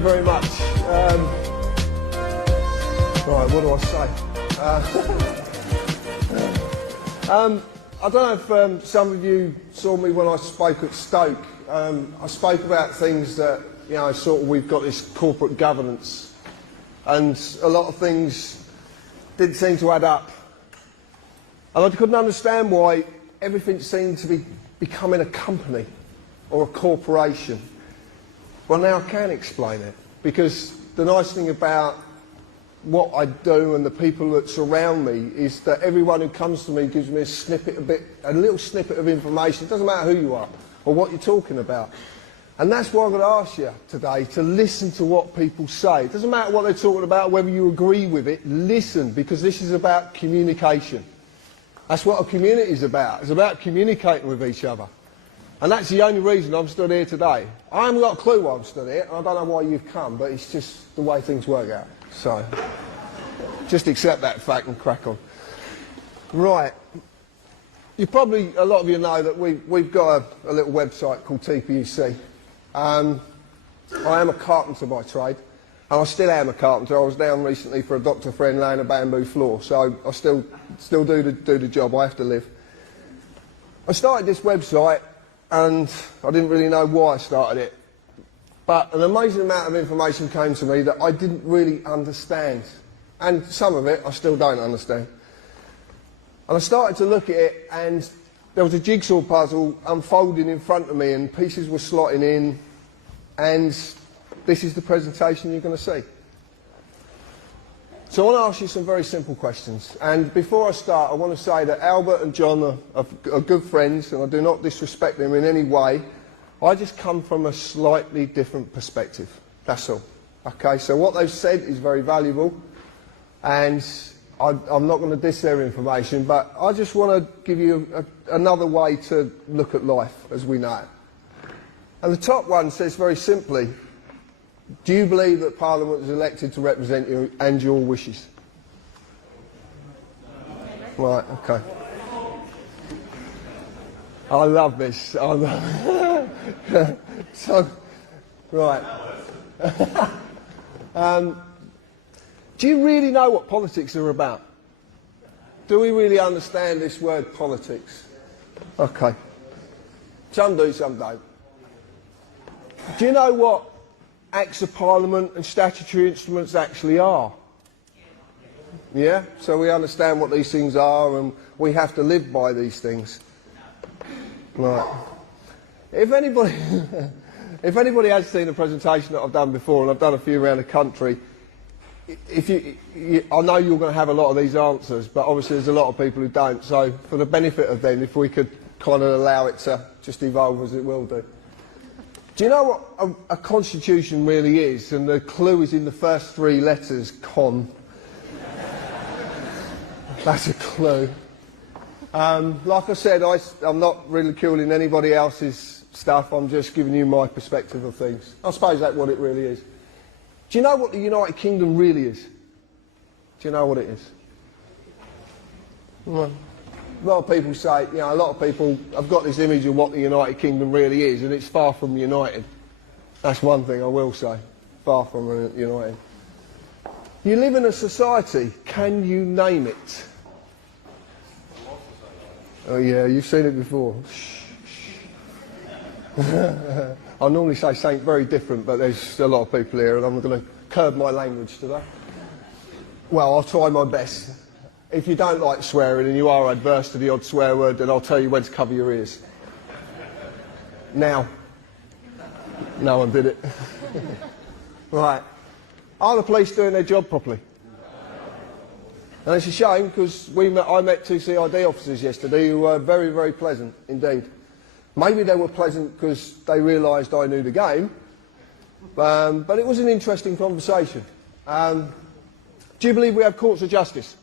you very much. Right, what do I say? I don't know if some of you saw me when I spoke at Stoke. I spoke about things that, you know, sort of we've got this corporate governance, and a lot of things didn't seem to add up. And I couldn't understand why everything seemed to be becoming a company or a corporation. Well, now I can explain it, because the nice thing about what I do and the people that surround me is that everyone who comes to me gives me a little snippet of information. It doesn't matter who you are or what you're talking about. And that's why I'm going to ask you today to listen to what people say. It doesn't matter what they're talking about, whether you agree with it, listen, because this is about communication. That's what a community is about. It's about communicating with each other. And that's the only reason I'm stood here today. I haven't got a clue why I'm stood here, and I don't know why you've come, but it's just the way things work out. So, just accept that fact and crack on. Right. A lot of you know that we've got a little website called TPUC. I am a carpenter by trade, and I still am a carpenter. I was down recently for a doctor friend laying a bamboo floor, so I still do the job. I have to live. I started this website, and I didn't really know why I started it. But an amazing amount of information came to me that I didn't really understand. And some of it I still don't understand. And I started to look at it, and there was a jigsaw puzzle unfolding in front of me, and pieces were slotting in, and this is the presentation you're going to see. So I want to ask you some very simple questions. And before I start, I want to say that Albert and John are good friends, and I do not disrespect them in any way. I just come from a slightly different perspective. That's all. Okay, so what they've said is very valuable, and I'm not going to diss their information, but I just want to give you another way to look at life as we know it. And the top one says very simply, do you believe that Parliament is elected to represent you and your wishes? Right, okay. I love this. So, right. Do you really know what politics are about? Do we really understand this word politics? Okay. Some do, some don't. Do you know what Acts of Parliament and statutory instruments actually are? Yeah? So we understand what these things are, and we have to live by these things. Right. If anybody has seen a presentation that I've done before, and I've done a few around the country, I know you're going to have a lot of these answers, but obviously there's a lot of people who don't. So for the benefit of them, if we could kind of allow it to just evolve as it will do. Do you know what a constitution really is? And the clue is in the first three letters, con. That's a clue. Like I said, I'm not ridiculing anybody else's stuff. I'm just giving you my perspective of things. I suppose that's what it really is. Do you know what the United Kingdom really is? Do you know what it is? Well, a lot of people say, you know, a lot of people have got this image of what the United Kingdom really is, and it's far from united. That's one thing I will say. Far from united. You live in a society. Can you name it? Oh yeah, you've seen it before. I normally say something very different, but there's a lot of people here, and I'm going to curb my language today. Well, I'll try my best. If you don't like swearing and you are adverse to the odd swear word, then I'll tell you when to cover your ears. Now. No one did it. Right. Are the police doing their job properly? And it's a shame, because I met two CID officers yesterday who were very, very pleasant indeed. Maybe they were pleasant because they realised I knew the game, but it was an interesting conversation. Do you believe we have courts of justice?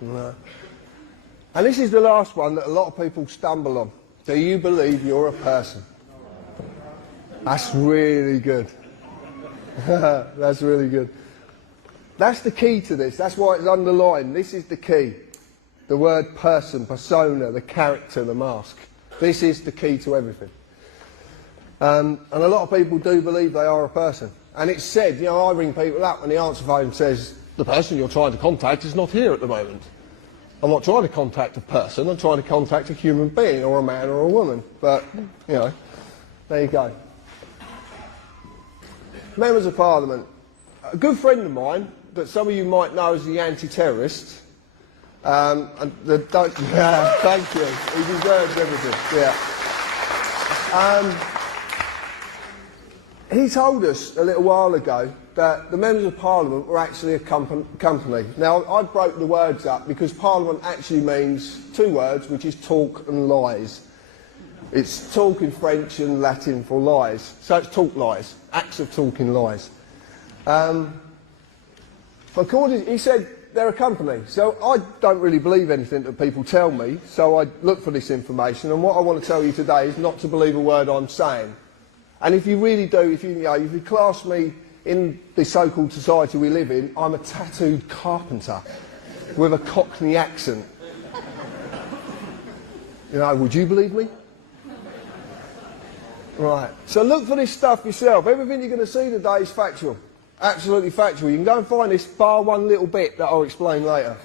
No. And this is the last one that a lot of people stumble on. Do you believe you're a person? That's really good. That's really good. That's the key to this. That's why it's underlined. This is the key. The word person, persona, the character, the mask. This is the key to everything. And a lot of people do believe they are a person. And it's said, you know, I ring people up and the answer phone says, the person you're trying to contact is not here at the moment. I'm not trying to contact a person, I'm trying to contact a human being, or a man or a woman. But, you know, there you go. Members of Parliament. A good friend of mine, that some of you might know as the anti-terrorist, yeah, thank you, he deserves everything, yeah. He told us a little while ago that the members of Parliament were actually a company. Now, I broke the words up because Parliament actually means two words, which is talk and lies. It's talk in French and Latin for lies. So it's talk lies, acts of talking lies. He said they're a company. So I don't really believe anything that people tell me, so I look for this information, and what I want to tell you today is not to believe a word I'm saying. And if you really do, if you class me in the so-called society we live in, I'm a tattooed carpenter with a Cockney accent. You know, would you believe me? Right. So look for this stuff yourself. Everything you're going to see today is factual. Absolutely factual. You can go and find this, bar one little bit that I'll explain later.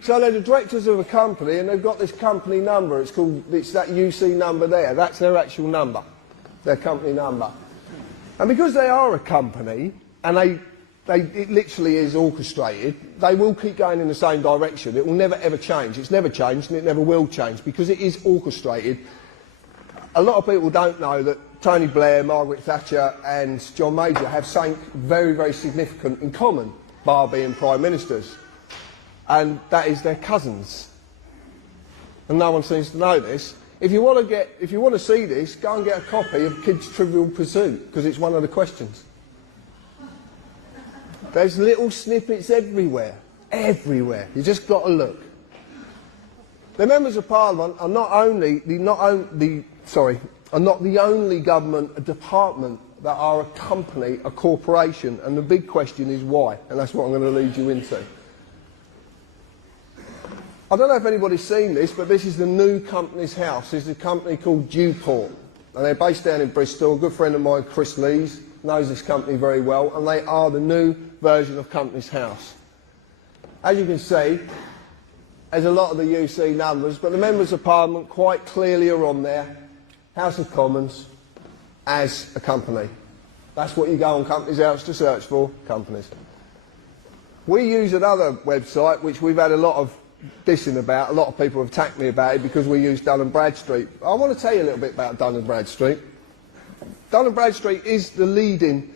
So they're the directors of a company, and they've got this company number. It's that UC number there. That's their actual number, their company number. And because they are a company, and it literally is orchestrated, they will keep going in the same direction. It will never ever change. It's never changed, and it never will change, because it is orchestrated. A lot of people don't know that Tony Blair, Margaret Thatcher and John Major have something very, very significant in common, bar being prime ministers. And that is their cousins. And no one seems to know this. If you want to see this, go and get a copy of Kids Trivial Pursuit, because it's one of the questions. There's little snippets everywhere. Everywhere. You just got to look. The members of Parliament are not the only government department that are a company, a corporation, and the big question is why, and that's what I'm going to lead you into. I don't know if anybody's seen this, but this is the new company's house. This is a company called Dewport, and they're based down in Bristol. A good friend of mine, Chris Lees, knows this company very well, and they are the new version of Company's House. As you can see, there's a lot of the UC numbers, but the members of Parliament quite clearly are on there. House of Commons as a company. That's what you go on Company's House to search for, companies. We use another website which we've had a lot of dissing about. A lot of people have attacked me about it because we use Dun & Bradstreet. I want to tell you a little bit about Dun & Bradstreet. Dun & Bradstreet is the leading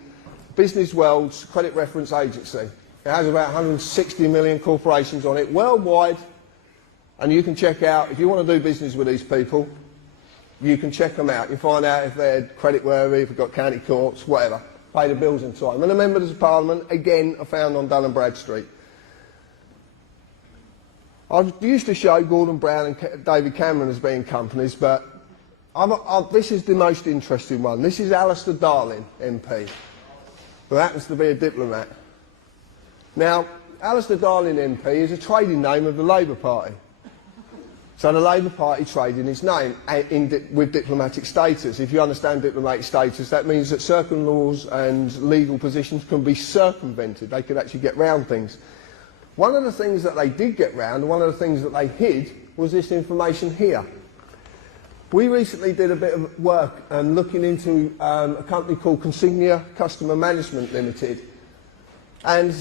business world's credit reference agency. It has about 160 million corporations on it worldwide, and you can check out, if you want to do business with these people, you can check them out. You find out if they're creditworthy, if they've got county courts, whatever. Pay the bills in time. And the members of Parliament, again, are found on Dun & Bradstreet. I used to show Gordon Brown and David Cameron as being companies, but this is the most interesting one. This is Alistair Darling, MP, who happens to be a diplomat. Now, Alistair Darling MP is a trading name of the Labour Party. So the Labour Party trade in its name with diplomatic status. If you understand diplomatic status, that means that certain laws and legal positions can be circumvented. They can actually get round things. One of the things that they did get round, one of the things that they hid, was this information here. We recently did a bit of work looking into a company called Consignia Customer Management Limited. And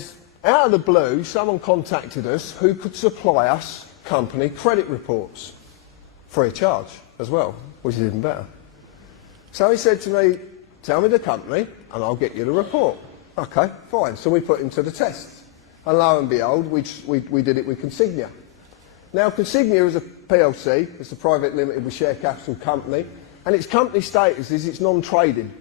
out of the blue, someone contacted us who could supply us company credit reports, free of charge as well, which is even better. So he said to me, tell me the company and I'll get you the report. Okay, fine. So we put him to the test. And lo and behold, we did it with Consignia. Now, Consignia is a PLC, it's a private limited with share capital company, and its company status is it's non-trading.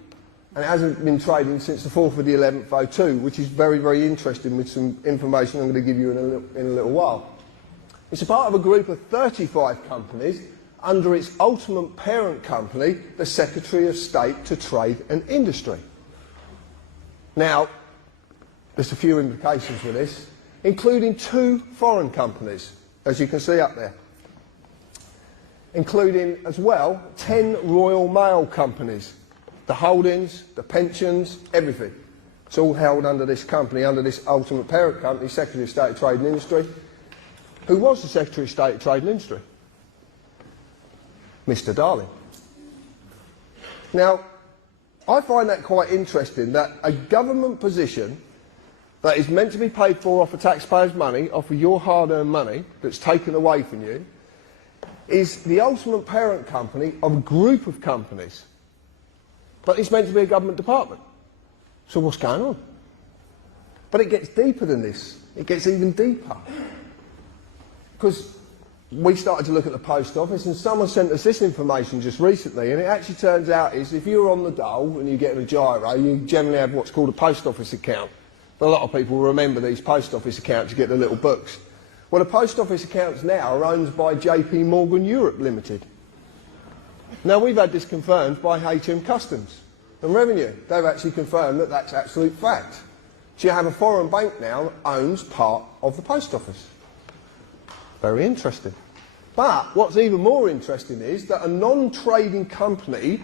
And it hasn't been trading since the 4th of the 11th, 2002, which is very, very interesting with some information I'm going to give you in a little while. It's a part of a group of 35 companies under its ultimate parent company, the Secretary of State to Trade and Industry. Now, there's a few implications with this, including 2 foreign companies, as you can see up there. including as well 10 Royal Mail companies. The holdings, the pensions, everything. It's all held under this company, under this ultimate parent company, Secretary of State of Trade and Industry. Who was the Secretary of State of Trade and Industry? Mr. Darling. Now, I find that quite interesting, that a government position that is meant to be paid for off of taxpayers' money, off of your hard-earned money that's taken away from you, is the ultimate parent company of a group of companies. But it's meant to be a government department. So what's going on? But it gets deeper than this. It gets even deeper. Because we started to look at the post office, and someone sent us this information just recently, and it actually turns out is if you're on the dole and you're getting a gyro, you generally have what's called a post office account. But a lot of people remember these post office accounts, you get the little books. Well, the post office accounts now are owned by JP Morgan Europe Limited. Now, we've had this confirmed by HM Customs and Revenue. They've actually confirmed that that's absolute fact. So you have a foreign bank now that owns part of the post office. Very interesting. But what's even more interesting is that a non-trading company,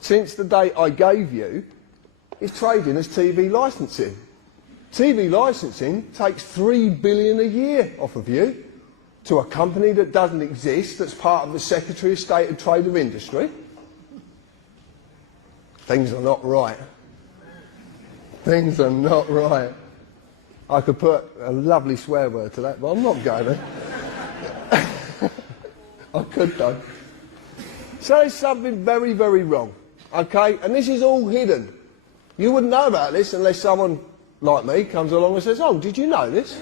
since the date I gave you, is trading as TV licensing. TV licensing takes $3 billion a year off of you to a company that doesn't exist, that's part of the Secretary of State of Trade and Industry. Things are not right. Things are not right. I could put a lovely swear word to that, but I'm not going to. I could though. So there's something very, very wrong, okay? And this is all hidden. You wouldn't know about this unless someone like me comes along and says, oh, did you know this?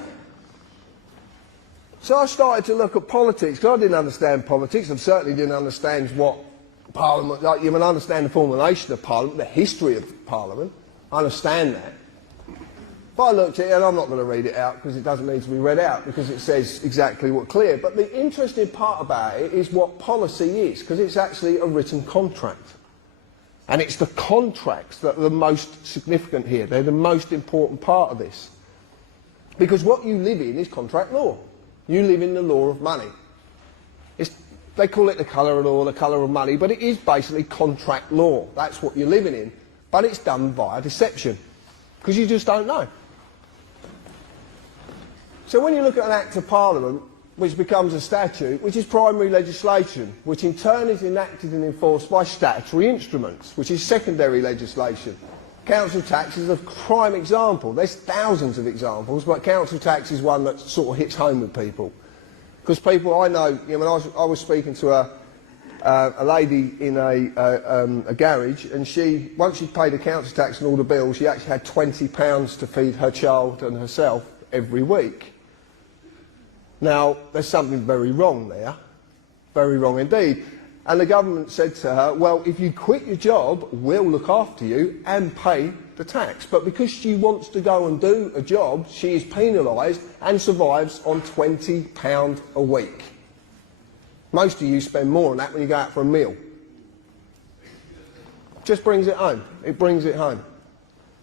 So I started to look at politics, because I didn't understand politics, and certainly didn't understand what Parliament, like you can understand the formulation of Parliament, the history of Parliament, I understand that. But I looked at it, and I'm not going to read it out because it doesn't need to be read out, because it says exactly what's clear. But the interesting part about it is what policy is, because it's actually a written contract. And it's the contracts that are the most significant here. They're the most important part of this. Because what you live in is contract law. You live in the law of money. They call it the colour of law, the colour of money, but it is basically contract law. That's what you're living in. But it's done via deception, because you just don't know. So when you look at an Act of Parliament, which becomes a statute, which is primary legislation, which in turn is enacted and enforced by statutory instruments, which is secondary legislation. Council tax is a prime example. There's thousands of examples, but council tax is one that sort of hits home with people. Because people, I know, when I was speaking to a lady in a garage, and once she paid the council tax and all the bills, she actually had £20 to feed her child and herself every week. Now, there's something very wrong there, very wrong indeed. And the government said to her, well, if you quit your job, we'll look after you and pay the tax. But because she wants to go and do a job, she is penalised and survives on £20 a week. Most of you spend more on that when you go out for a meal. Just brings it home. It brings it home.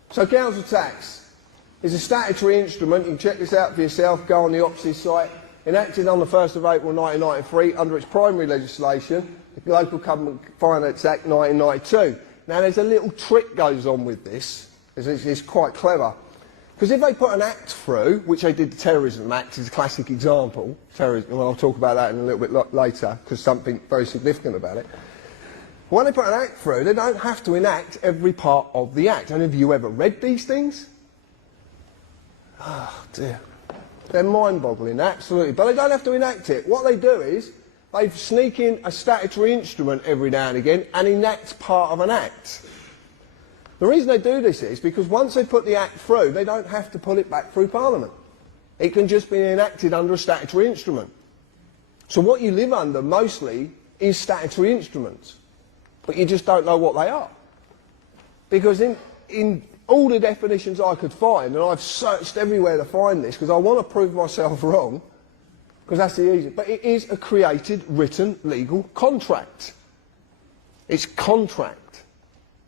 So council tax is a statutory instrument. You can check this out for yourself. Go on the OPSIS site. Enacted on the 1st of April 1993 under its primary legislation, the Local Government Finance Act 1992. Now there's a little trick goes on with this. It's quite clever. Because if they put an act through, which they did, the Terrorism Act is a classic example, terrorism, well, I'll talk about that in a little bit later, because something very significant about it. When they put an act through, they don't have to enact every part of the act. And have you ever read these things? Oh dear. They're mind-boggling, absolutely. But they don't have to enact it. What they do is, they sneak in a statutory instrument every now and again and enact part of an act. The reason they do this is because once they put the act through, they don't have to pull it back through Parliament. It can just be enacted under a statutory instrument. So what you live under mostly is statutory instruments. But you just don't know what they are. Because in all the definitions I could find, and I've searched everywhere to find this, because I want to prove myself wrong, because that's the easiest, but it is a created, written, legal contract. It's contract.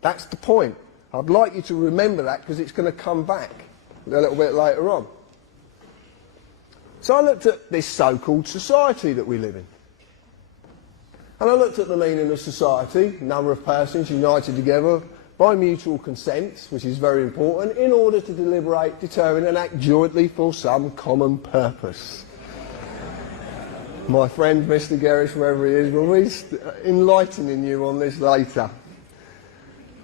That's the point. I'd like you to remember that, because it's going to come back a little bit later on. So I looked at this so-called society that we live in. And I looked at the meaning of society, number of persons united together by mutual consent, which is very important, in order to deliberate, determine and act jointly for some common purpose. My friend Mr. Gerrish, wherever he is, will be enlightening you on this later.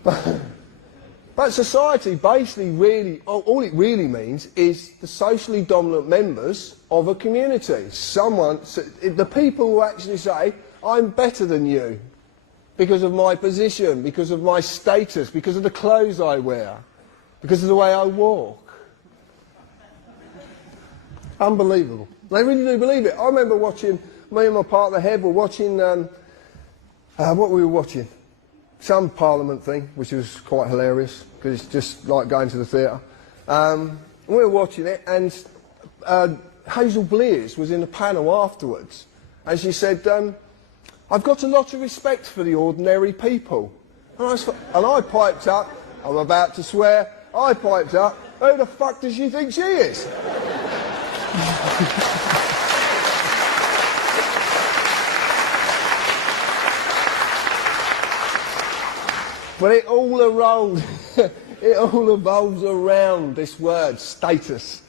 But society basically really, all it really means is the socially dominant members of a community. The people who actually say, I'm better than you because of my position, because of my status, because of the clothes I wear, because of the way I walk. Unbelievable. They really do believe it. I remember watching, me and my partner Heb were watching, what were we watching? Some Parliament thing, which was quite hilarious, because it's just like going to the theatre. We were watching it, and Hazel Blears was in the panel afterwards, and she said, I've got a lot of respect for the ordinary people. And I piped up, I'm about to swear, I piped up, who the fuck does she think she is? But it all evolves around this word, status.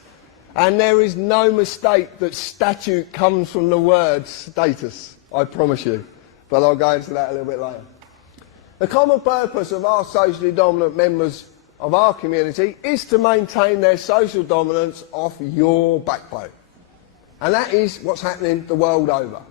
And there is no mistake that statute comes from the word status, I promise you. But I'll go into that a little bit later. The common purpose of our socially dominant members of our community is to maintain their social dominance off your backbone. And that is what's happening the world over.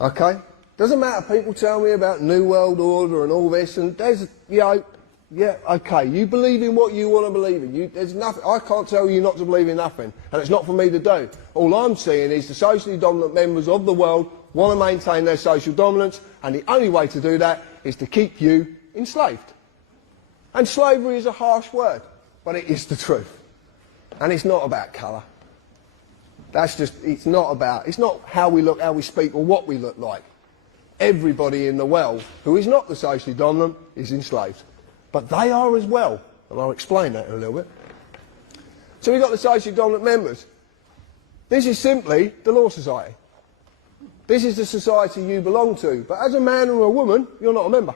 Okay? Doesn't matter, people tell me about New World Order and all this, and there's, you know, yeah, okay, you believe in what you want to believe in. There's nothing, I can't tell you not to believe in nothing, and it's not for me to do. All I'm saying is the socially dominant members of the world want to maintain their social dominance, and the only way to do that is to keep you enslaved. And slavery is a harsh word, but it is the truth. And it's not about colour. That's just, it's not how we look, how we speak, or what we look like. Everybody in the world who is not the socially dominant is enslaved. But they are as well, and I'll explain that in a little bit. So we've got the socially dominant members. This is simply the Law Society. This is the society you belong to, but as a man or a woman, you're not a member.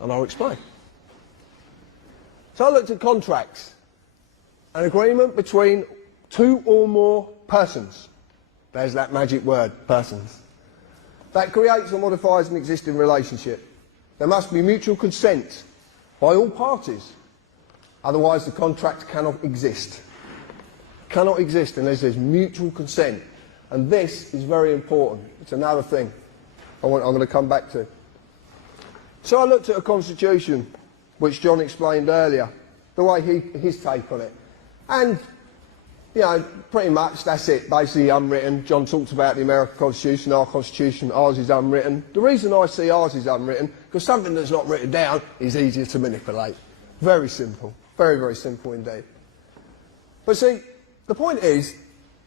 And I'll explain. So I looked at contracts. An agreement between two or more persons. There's that magic word, persons. That creates or modifies an existing relationship. There must be mutual consent by all parties. Otherwise the contract cannot exist. Cannot exist unless there's mutual consent. And this is very important. It's another thing I'm going to come back to. So I looked at a constitution, which John explained earlier, the way his take on it. And, you know, pretty much that's it, basically unwritten. John talked about the American Constitution, ours is unwritten. The reason I see ours is unwritten, because something that's not written down is easier to manipulate. Very simple. Very, very simple indeed. But see, the point is,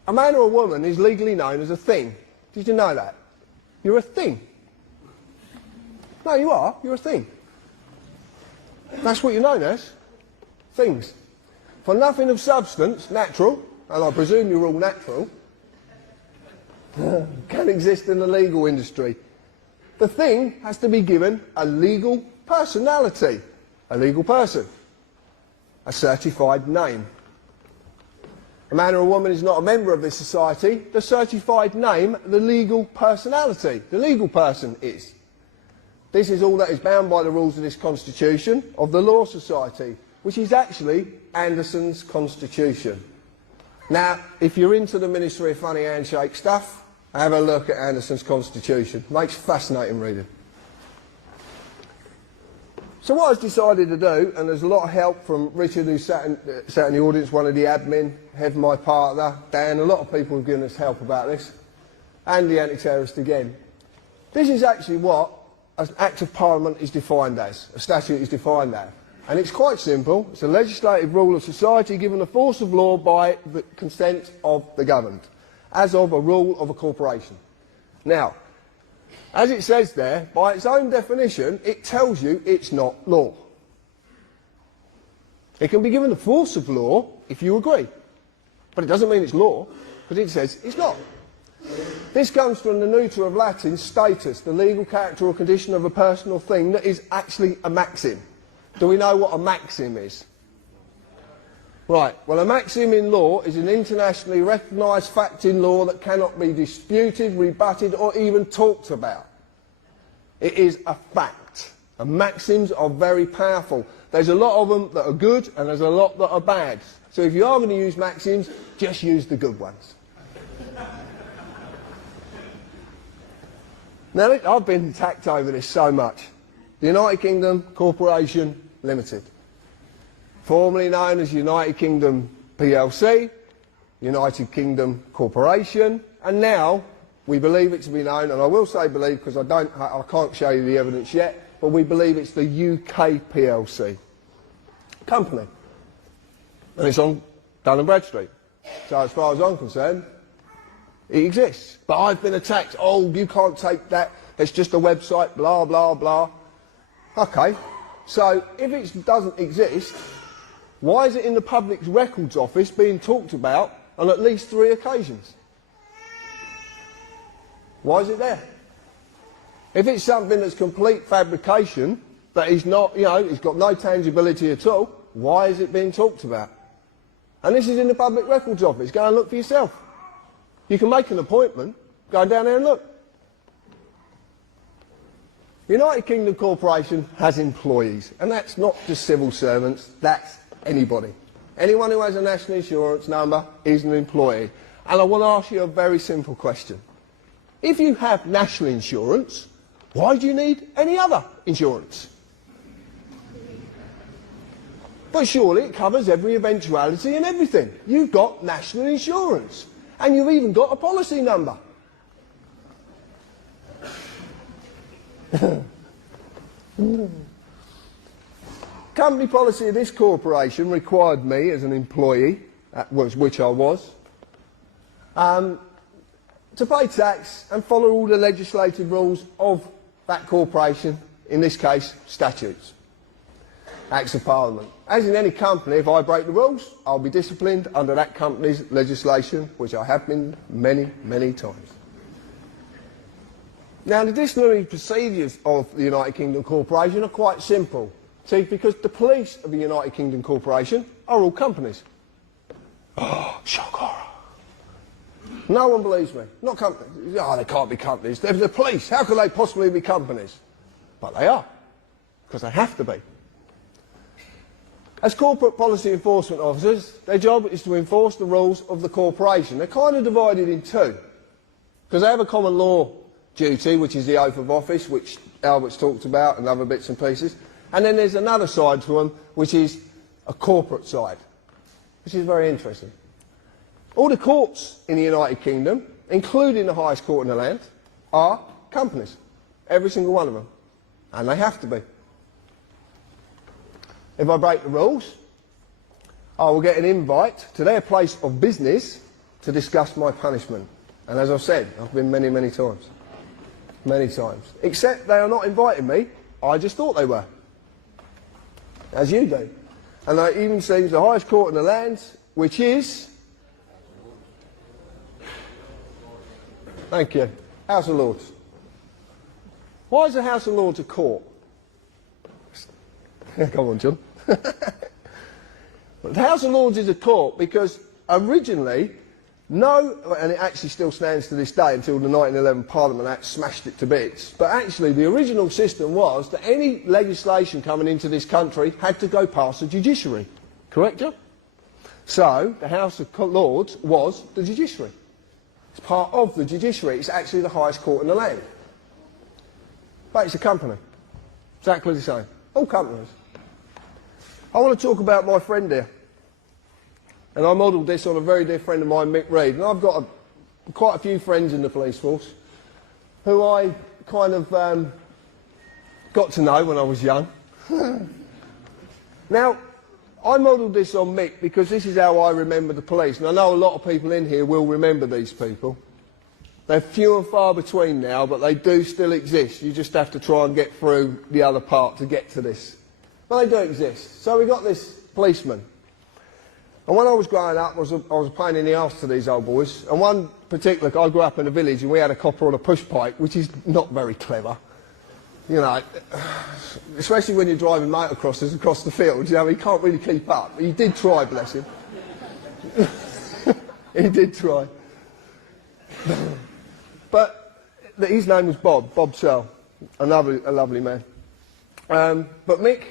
a man or a woman is legally known as a thing. Did you know that? You're a thing. No, you are. You're a thing. That's what you're known as. Things. For nothing of substance, natural, and I presume you're all natural, can exist in the legal industry. The thing has to be given a legal personality. A legal person. A certified name. A man or a woman is not a member of this society. The certified name, the legal personality. The legal person is. This is all that is bound by the rules of this constitution of the Law Society, which is actually Anderson's constitution. Now, if you're into the Ministry of Funny Handshake stuff, have a look at Anderson's constitution. Makes fascinating reading. So what I've decided to do, and there's a lot of help from Richard, who sat in the audience, one of the admin, Hev, my partner, Dan, a lot of people have given us help about this, and the anti-terrorist again. This is actually what an Act of Parliament is defined as, a statute is defined as. And it's quite simple. It's a legislative rule of society given the force of law by the consent of the governed, as of a rule of a corporation. Now, as it says there, by its own definition, it tells you it's not law. It can be given the force of law if you agree. But it doesn't mean it's law, because it says it's not. This comes from the neuter of Latin status, the legal character or condition of a person or thing that is actually a maxim. Do we know what a maxim is? Right, well, a maxim in law is an internationally recognised fact in law that cannot be disputed, rebutted or even talked about. It is a fact. And maxims are very powerful. There's a lot of them that are good and there's a lot that are bad. So if you are going to use maxims, just use the good ones. Now, I've been attacked over this so much. The United Kingdom Corporation Limited, formerly known as United Kingdom PLC, United Kingdom Corporation, and now we believe it to be known, and I will say believe because I can't show you the evidence yet, but we believe it's the UK PLC company. And it's on Dun & Bradstreet. So as far as I'm concerned, it exists. But I've been attacked. Oh, you can't take that. It's just a website, blah, blah, blah. Okay. So if it doesn't exist, why is it in the Public Records Office being talked about on at least 3 occasions? Why is it there? If it's something that's complete fabrication, that is not, you know, it's got no tangibility at all, why is it being talked about? And this is in the Public Records Office. Go and look for yourself. You can make an appointment, go down there and look. United Kingdom Corporation has employees, and that's not just civil servants, that's anybody. Anyone who has a national insurance number is an employee. And I want to ask you a very simple question. If you have national insurance, why do you need any other insurance? But surely it covers every eventuality and everything. You've got national insurance. And you've even got a policy number. Company policy of this corporation required me as an employee, which I was, to pay tax and follow all the legislative rules of that corporation, in this case, statutes, Acts of Parliament. As in any company, if I break the rules, I'll be disciplined under that company's legislation, which I have been many, many times. Now, the disciplinary procedures of the United Kingdom Corporation are quite simple. See, because the police of the United Kingdom Corporation are all companies. Oh, shock horror. No one believes me. Not companies. Oh, they can't be companies. They're the police. How could they possibly be companies? But they are, because they have to be. As corporate policy enforcement officers, their job is to enforce the rules of the corporation. They're kind of divided in two, because they have a common law duty, which is the oath of office, which Albert's talked about, and other bits and pieces. And then there's another side to them, which is a corporate side, which is very interesting. All the courts in the United Kingdom, including the highest court in the land, are companies. Every single one of them. And they have to be. If I break the rules, I will get an invite to their place of business to discuss my punishment. And as I've said, I've been many, many times. Many times. Except they are not inviting me, I just thought they were. As you do. And it even seems the highest court in the land, which is... Thank you. House of Lords. Why is the House of Lords a court? Come on, John. The House of Lords is a court because originally, and it actually still stands to this day until the 1911 Parliament Act smashed it to bits, but actually the original system was that any legislation coming into this country had to go past the judiciary. Correct, John? So, the House of Lords was the judiciary. It's part of the judiciary. It's actually the highest court in the land. But it's a company. Exactly the same. All companies. I want to talk about my friend here. And I modelled this on a very dear friend of mine, Mick Reed. And I've got quite a few friends in the police force who I kind of got to know when I was young. Now, I modelled this on Mick because this is how I remember the police. And I know a lot of people in here will remember these people. They're few and far between now, but they do still exist. You just have to try and get through the other part to get to this. But they do exist. So we got this policeman. And when I was growing up, I was a pain in the arse to these old boys. And one particular, I grew up in a village and we had a copper on a push bike, which is not very clever. You know, especially when you're driving motocrossers across the field, you know, he can't really keep up. He did try, bless him. He did try. But his name was Bob Searle, a lovely man. But Mick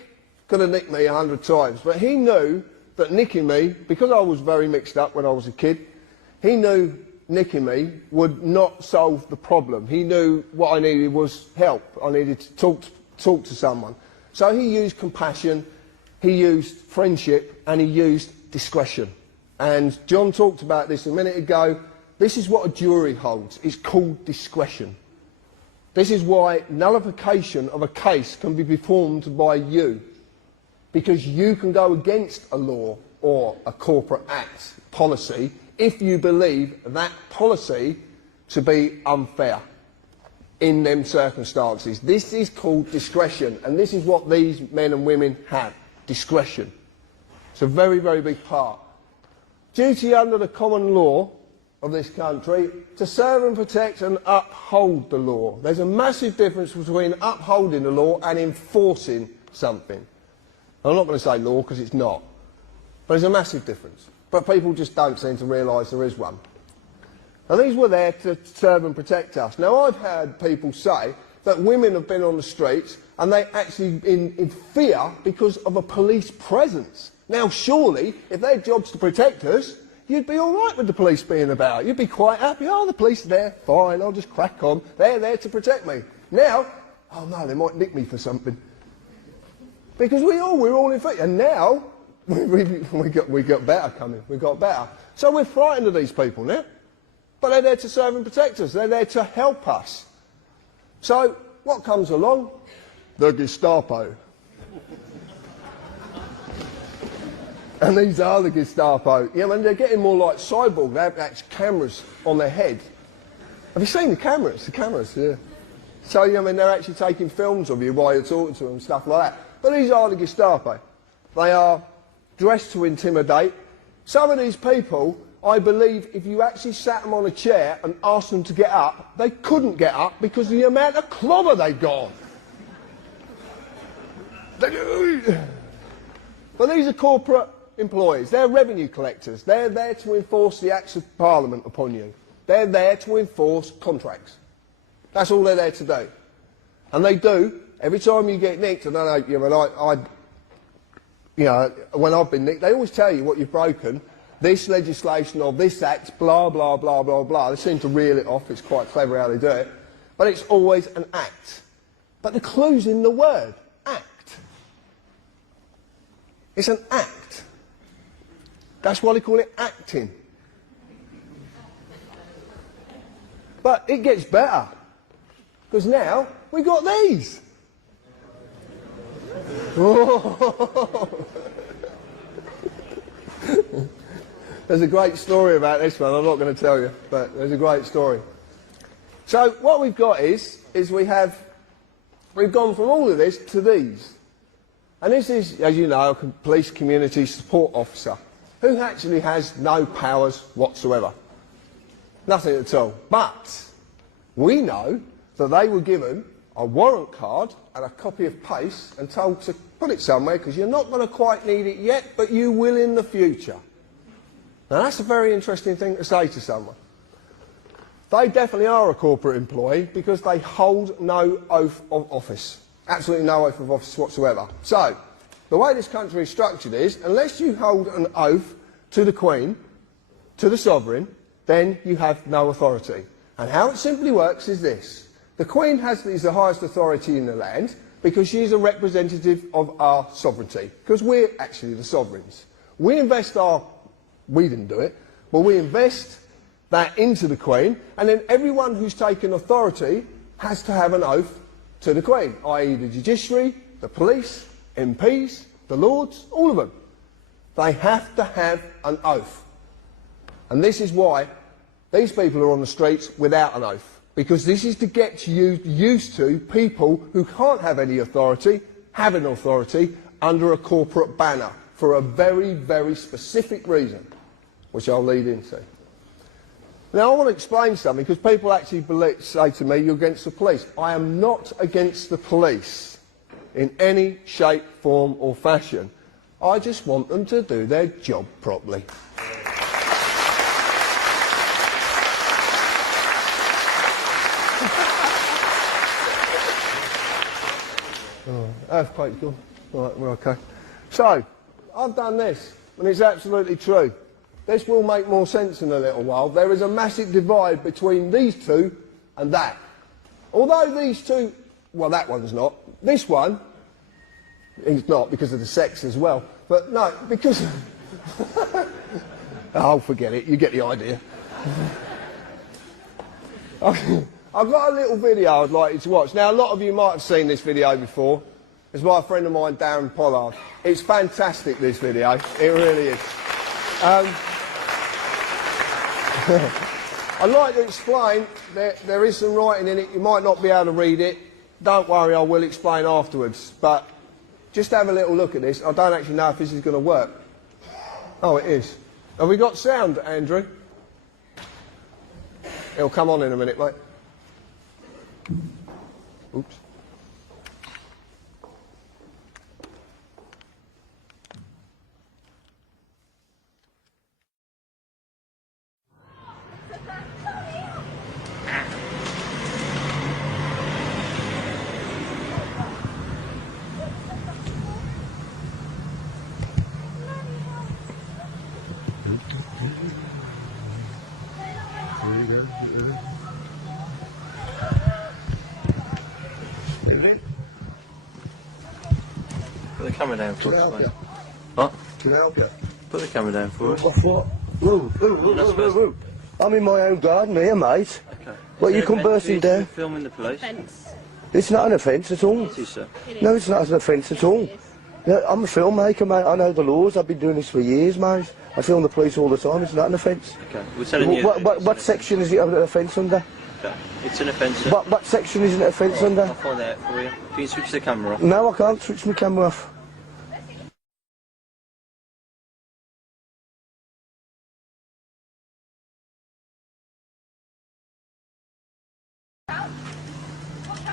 could have nicked me 100 times, but he knew that nicking me, because I was very mixed up when I was a kid, he knew nicking me would not solve the problem. He knew what I needed was help. I needed to talk to someone. So he used compassion, he used friendship, and he used discretion. And John talked about this a minute ago. This is what a jury holds. It's called discretion. This is why nullification of a case can be performed by you, because you can go against a law or a corporate act policy if you believe that policy to be unfair in them circumstances. This is called discretion, and this is what these men and women have, discretion. It's a very, very big part. Duty under the common law of this country to serve and protect and uphold the law. There's a massive difference between upholding the law and enforcing something. I'm not going to say law because it's not, but there's a massive difference. But people just don't seem to realise there is one. Now these were there to serve and protect us. Now I've heard people say that women have been on the streets and they actually in fear because of a police presence. Now surely, if their job's to protect us, you'd be all right with the police being about. You'd be quite happy. Oh, the police are there, fine, I'll just crack on. They're there to protect me. Now, oh no, they might nick me for something. Because we're all in fear. And now, we got better coming. We got better. So we're frightened of these people now. But they're there to serve and protect us. They're there to help us. So what comes along? The Gestapo. And these are the Gestapo. Yeah, man, they're getting more like cyborg. They have actually cameras on their head. Have you seen the cameras? The cameras, yeah. So, yeah, I mean, they're actually taking films of you while you're talking to them and stuff like that. But these are the Gestapo. They are dressed to intimidate. Some of these people, I believe, if you actually sat them on a chair and asked them to get up, they couldn't get up because of the amount of clobber they've got. But these are corporate employees. They're revenue collectors. They're there to enforce the acts of Parliament upon you. They're there to enforce contracts. That's all they're there to do. And they do. Every time you get nicked, and I know, you know, when I've been nicked, they always tell you what you've broken. This legislation or this act, blah, blah, blah, blah, blah. They seem to reel it off. It's quite clever how they do it. But it's always an act. But the clue's in the word, act. It's an act. That's why they call it acting. But it gets better. Because now we've got these. There's a great story about this one. I'm not going to tell you, but there's a great story. So what we've got is we've gone from all of this to these. And this is, as you know, a police community support officer who actually has no powers whatsoever. Nothing at all. But we know that they were given a warrant card and a copy of PACE and told to put it somewhere because you're not going to quite need it yet, but you will in the future. Now that's a very interesting thing to say to someone. They definitely are a corporate employee because they hold no oath of office. Absolutely no oath of office whatsoever. So, the way this country is structured is, unless you hold an oath to the Queen, to the Sovereign, then you have no authority. And how it simply works is this. The Queen is the highest authority in the land because she is a representative of our sovereignty, because we're actually the sovereigns. We didn't do it, but we invest that into the Queen, and then everyone who's taken authority has to have an oath to the Queen, i.e. the judiciary, the police, MPs, the Lords, all of them. They have to have an oath. And this is why these people are on the streets without an oath. Because this is to get you used to people who can't have any authority, having authority under a corporate banner for a very, very specific reason, which I'll lead into. Now I want to explain something, because people actually say to me, you're against the police. I am not against the police in any shape, form or fashion. I just want them to do their job properly. Earthquake's gone. Right, we're okay. So, I've done this, and it's absolutely true. This will make more sense in a little while. There is a massive divide between these two and that. Although these two, well, that one's not. This one, he's not because of the sex as well. But no, because... oh, forget it. You get the idea. I've got a little video I'd like you to watch. Now, a lot of you might have seen this video before. It's by a friend of mine, Darren Pollard. It's fantastic, this video. It really is. I'd like to explain, there is some writing in it. You might not be able to read it. Don't worry, I will explain afterwards. But just have a little look at this. I don't actually know if this is going to work. Oh, it is. Have we got sound, Andrew? It'll come on in a minute, mate. Oops. Put the camera down for us, mate. What? Can I help you? Put the camera down for us. What? Whoa. I'm in my own garden here, mate. Okay. What, you come bursting down? Filming the police? Offence. It's not an offence at all. It is, sir. No, it's not an offence at all. Yeah, I'm a filmmaker, mate. I know the laws. I've been doing this for years, mate. I film the police all the time. It's not an offence. Okay. We're telling you... What section is it an offence under? Okay. It's an offence, sir. What section is it an offence under? I'll find out for you. Can you switch the camera off? No, I can't switch my camera off.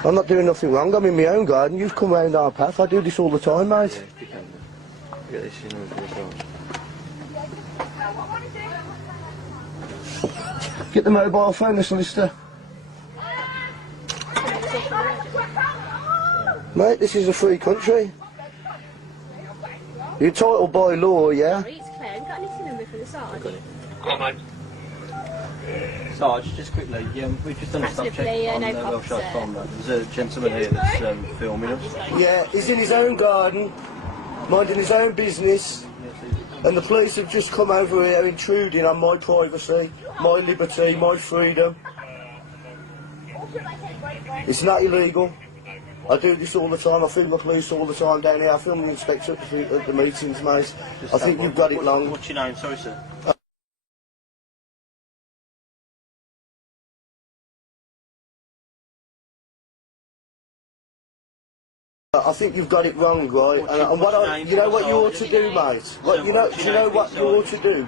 I'm not doing nothing wrong. I'm in my own garden. You've come round our path. I do this all the time, mate. Yeah, you can. I'll get this in with yourself. Get the mobile phone, the solicitor. Mate, this is a free country. You're entitled by law, yeah? Sorry, it's Claire. I've got anything number for the Sarge. Go on, mate. Sarge, just quickly, we've just done a stop check on no the problem, Welsh sir. Farm. There's a gentleman here that's filming us. Yeah, he's in his own garden, minding his own business, and the police have just come over here intruding on my privacy, my liberty, my freedom. It's not illegal. I do this all the time. I film the police all the time down here. I film the inspector at the meetings, mate. I think you've got it wrong. What's your name? Sorry, sir. I think you've got it wrong, right? And you know what you ought to do, mate? Do you know what you ought to do?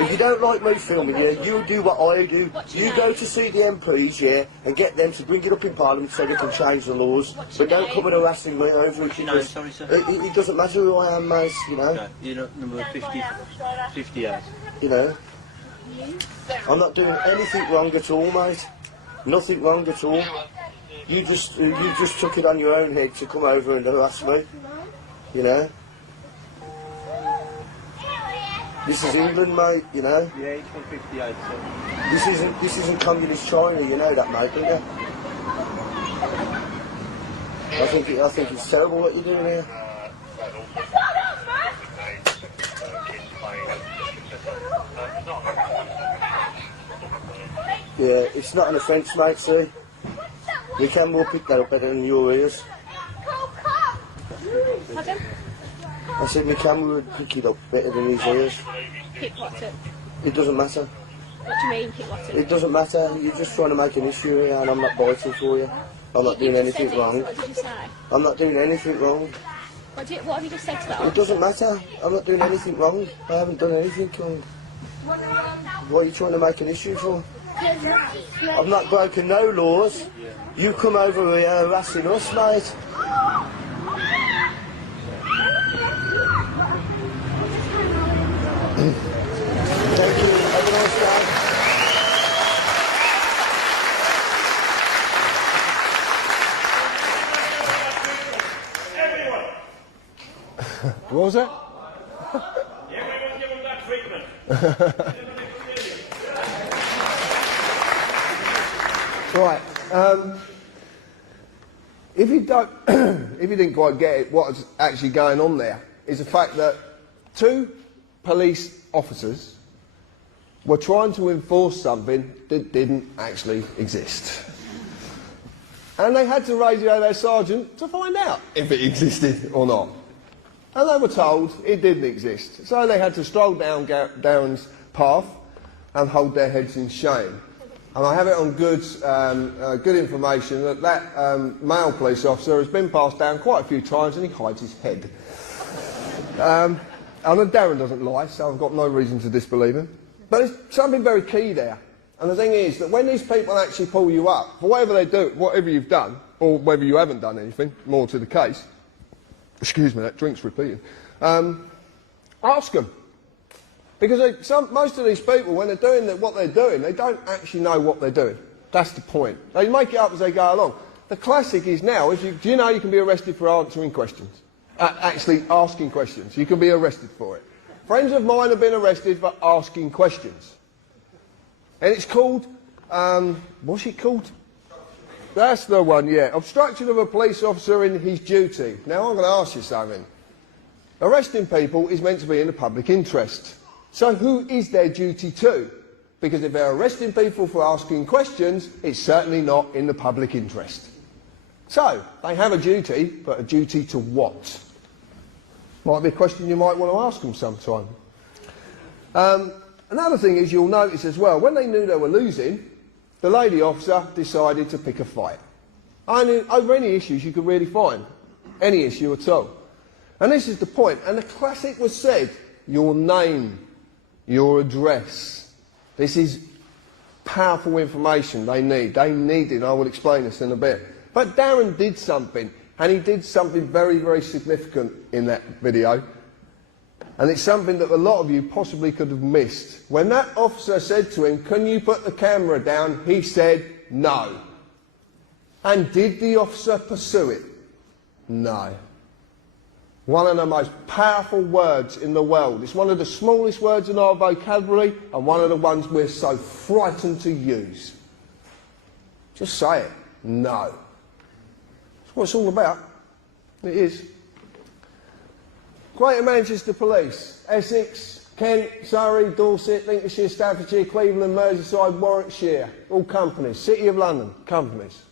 If you don't like me filming you, you do what I do. You go to see the MPs, yeah, and get them to bring it up in Parliament so they can change the laws. But don't come and harassing me over it because it doesn't matter who I am, mate, you know. Okay. You're not number 58. You know. I'm not doing anything wrong at all, mate. Nothing wrong at all. You just took it on your own head to come over and harass me, you know. This is England, mate, you know. Yeah, it's from 58, sir. This isn't communist China, you know that, mate, don't you? I think it's terrible what you're doing here. Yeah, it's not an offence, mate, see. The camera will pick that up better than your ears. Pardon? I said my camera would pick it up better than his ears. Pick what up? It doesn't matter. What do you mean, pick what up? It doesn't matter. You're just trying to make an issue here and I'm not biting for you. I'm not doing anything wrong. What did you say? I'm not doing anything wrong. What have you just said to that? It doesn't matter. I'm not doing anything wrong. I haven't done anything wrong. What are you trying to make an issue for? I've not broken no laws. You come over here harassing us, mate. Thank you. Have a nice day. What was that? Everyone give them that treatment. Right. If you don't, if you didn't quite get it, what's actually going on there is the fact that 2 police officers were trying to enforce something that didn't actually exist. And they had to radio their sergeant to find out if it existed or not. And they were told it didn't exist. So they had to stroll down Darren's path and hold their heads in shame. And I have it on good information that male police officer has been passed down quite a few times and he hides his head. And Darren doesn't lie, so I've got no reason to disbelieve him. But there's something very key there. And the thing is that when these people actually pull you up, for whatever they do, whatever you've done, or whether you haven't done anything, more to the case, excuse me, that drink's repeating, ask them. Because most of these people, when they're doing what they're doing, they don't actually know what they're doing. That's the point. They make it up as they go along. The classic is now, do you know you can be arrested for answering questions? Actually asking questions. You can be arrested for it. Friends of mine have been arrested for asking questions. And it's called, what's it called? That's the one, yeah. Obstruction of a police officer in his duty. Now I'm going to ask you something. Arresting people is meant to be in the public interest. So who is their duty to? Because if they're arresting people for asking questions, it's certainly not in the public interest. So, they have a duty, but a duty to what? Might be a question you might want to ask them sometime. Another thing is you'll notice as well, when they knew they were losing, the lady officer decided to pick a fight. Over any issues you could really find. Any issue at all. And this is the point. And the classic was said, your name, your address. This is powerful information they need. They need it, and I will explain this in a bit. But Darren did something, and he did something very, very significant in that video. And it's something that a lot of you possibly could have missed. When that officer said to him, "Can you put the camera down?" he said, "No." And did the officer pursue it? No. One of the most powerful words in the world. It's one of the smallest words in our vocabulary and one of the ones we're so frightened to use. Just say it. No. That's what it's all about. It is. Greater Manchester Police, Essex, Kent, Surrey, Dorset, Lincolnshire, Staffordshire, Cleveland, Merseyside, Warwickshire. All companies. City of London, companies.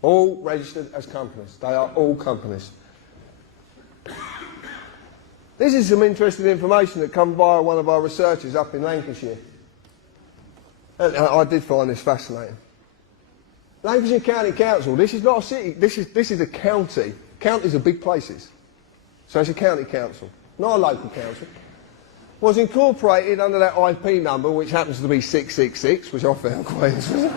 All registered as companies. They are all companies. This is some interesting information that come via one of our researchers up in Lancashire. And I did find this fascinating. Lancashire County Council, this is not a city, this is a county. Counties are big places. So it's a county council, not a local council. Was incorporated under that IP number, which happens to be 666, which I found quite interesting.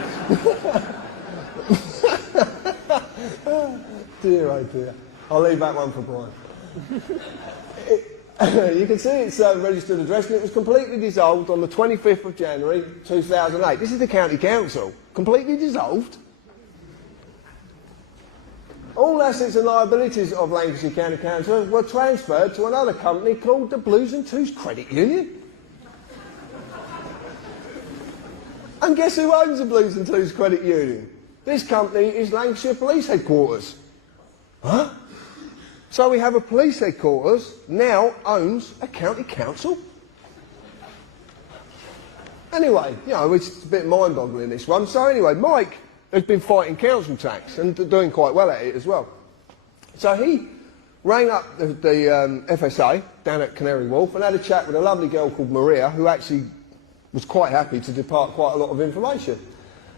Dear, oh dear. I'll leave that one for Brian. You can see its registered address, and it was completely dissolved on the 25th of January 2008. This is the county council. Completely dissolved. All assets and liabilities of Lancashire County Council were transferred to another company called the Blues and Twos Credit Union. And guess who owns the Blues and Twos Credit Union? This company is Lancashire Police Headquarters. Huh? So we have a police headquarters now owns a county council? Anyway, you know, it's a bit mind-boggling, this one. So anyway, Mike has been fighting council tax and doing quite well at it as well. So he rang up the FSA down at Canary Wharf and had a chat with a lovely girl called Maria, who actually was quite happy to depart quite a lot of information.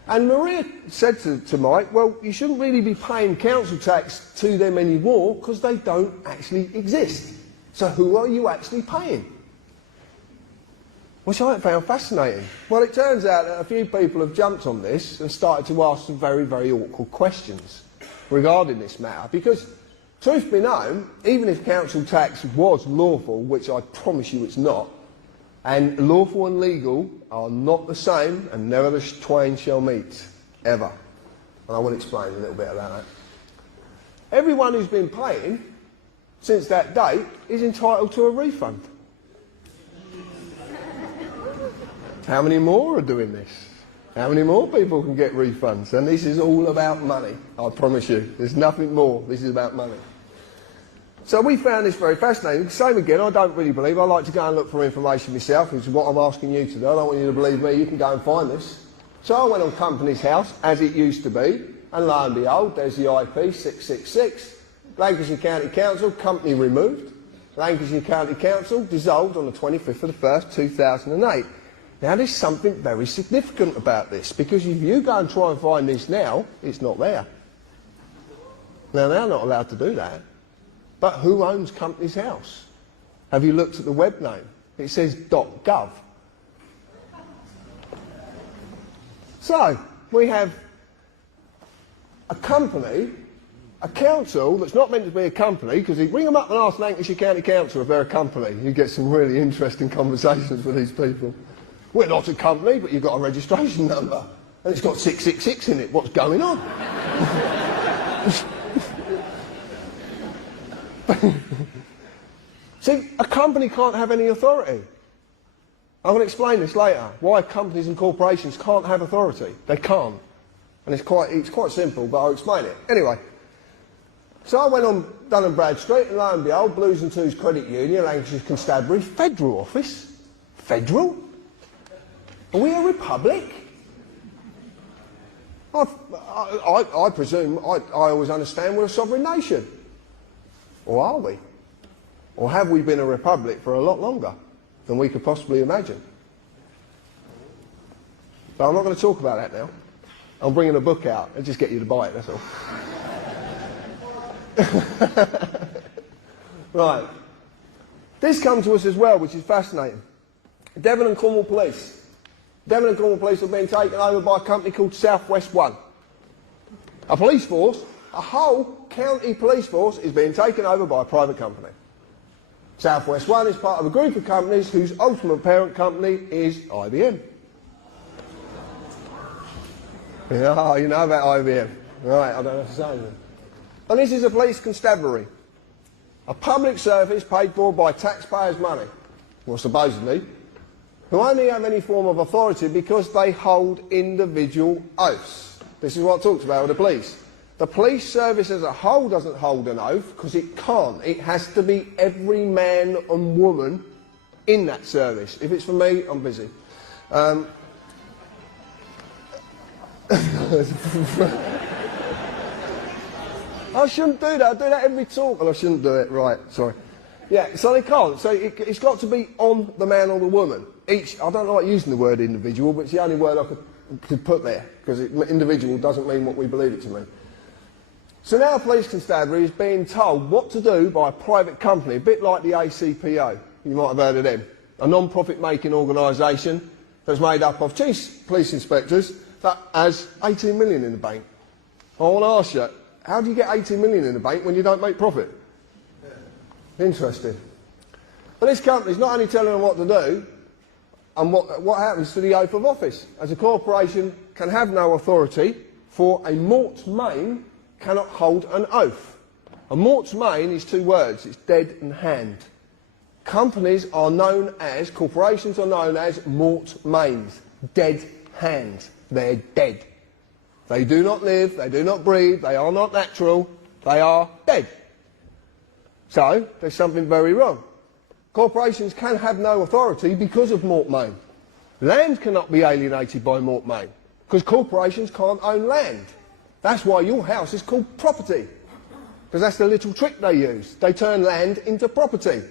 And Maria said to Mike, well, you shouldn't really be paying council tax to them anymore because they don't actually exist. So who are you actually paying? which I found fascinating. Well, it turns out that a few people have jumped on this and started to ask some very, very awkward questions regarding this matter, because, truth be known, even if council tax was lawful, which I promise you it's not, and lawful and legal are not the same, and never the twain shall meet, ever. And I will explain a little bit about that. Everyone who's been paying since that date is entitled to a refund. How many more are doing this? How many more people can get refunds? And this is all about money, I promise you. There's nothing more. This is about money. So we found this very fascinating. Same again, I don't really believe. I like to go and look for information myself, which is what I'm asking you to do. I don't want you to believe me. You can go and find this. So I went on Companies House, as it used to be, and lo and behold, there's the IP 666. Lancashire County Council, company removed. Lancashire County Council dissolved on the 25th of the 1st, 2008. Now there's something very significant about this, because if you go and try and find this now, it's not there. Now they're not allowed to do that. But who owns Companies House? Have you looked at the web name? It says .gov. So, we have a company, a council that's not meant to be a company, because if you ring them up and ask Lancashire County Council if they're a company, you get some really interesting conversations with these people. We're not a company, but you've got a registration number, and it's got 666 in it. What's going on? See, a company can't have any authority. I'm going to explain this later, why companies and corporations can't have authority. They can't. And it's quite simple, but I'll explain it. Anyway, so I went on Dun & Bradstreet, and lo and behold, Blues and Twos Credit Union, Lancashire Constabulary, Federal Office. Federal? Are we a republic? I presume, I always understand we're a sovereign nation. Or are we? Or have we been a republic for a lot longer than we could possibly imagine? But I'm not going to talk about that now. I'm bringing a book out and just get you to buy it, that's all. Right. This comes to us as well, which is fascinating. Devon and Cornwall Police. Devon and Cornwall Police have been taken over by a company called South West One. A police force, a whole county police force, is being taken over by a private company. South West One is part of a group of companies whose ultimate parent company is IBM. Oh, you know about IBM. Right, I don't have to say anything. And this is a police constabulary. A public service paid for by taxpayers' money. Well, supposedly. Who only have any form of authority because they hold individual oaths. This is what it talks about with the police. The police service as a whole doesn't hold an oath because it can't. It has to be every man and woman in that service. If it's for me, I'm busy. I shouldn't do that. I do that every talk, and I shouldn't do it. Right, sorry. Yeah, so they can't. So it's got to be on the man or the woman. I don't like using the word individual, but it's the only word I could put there, because individual doesn't mean what we believe it to mean. So now a police constabulary is being told what to do by a private company, a bit like the ACPO. You might have heard of them. A non-profit making organisation that's made up of chief police inspectors that has 18 million in the bank. I want to ask you, how do you get 18 million in the bank when you don't make profit? Interesting. But this company's not only telling them what to do, and what happens to the oath of office. As a corporation can have no authority, for a morte main cannot hold an oath. A morte main is two words, it's dead and hand. Companies are known as, corporations are known as morte mains, dead hands. They're dead. They do not live, they do not breathe, they are not natural, they are dead. So, there's something very wrong. Corporations can have no authority because of morte main. Land cannot be alienated by morte main, because corporations can't own land. That's why your house is called property, because that's the little trick they use. They turn land into property.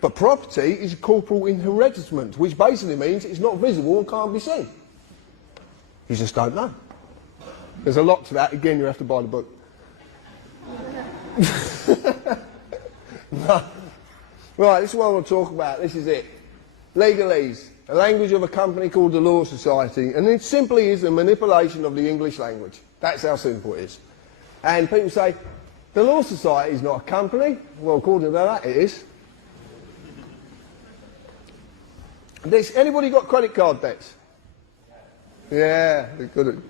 But property is a corporal inheritance, which basically means it's not visible and can't be seen. You just don't know. There's a lot to that. Again, you have to buy the book. No. Right, this is what I want to talk about. This is it. Legalese. the language of a company called the Law Society, and it simply is a manipulation of the English language. That's how simple it is. And people say, the Law Society is not a company. Well, according to that, it is. Anybody got credit card debts? Yeah, they're good.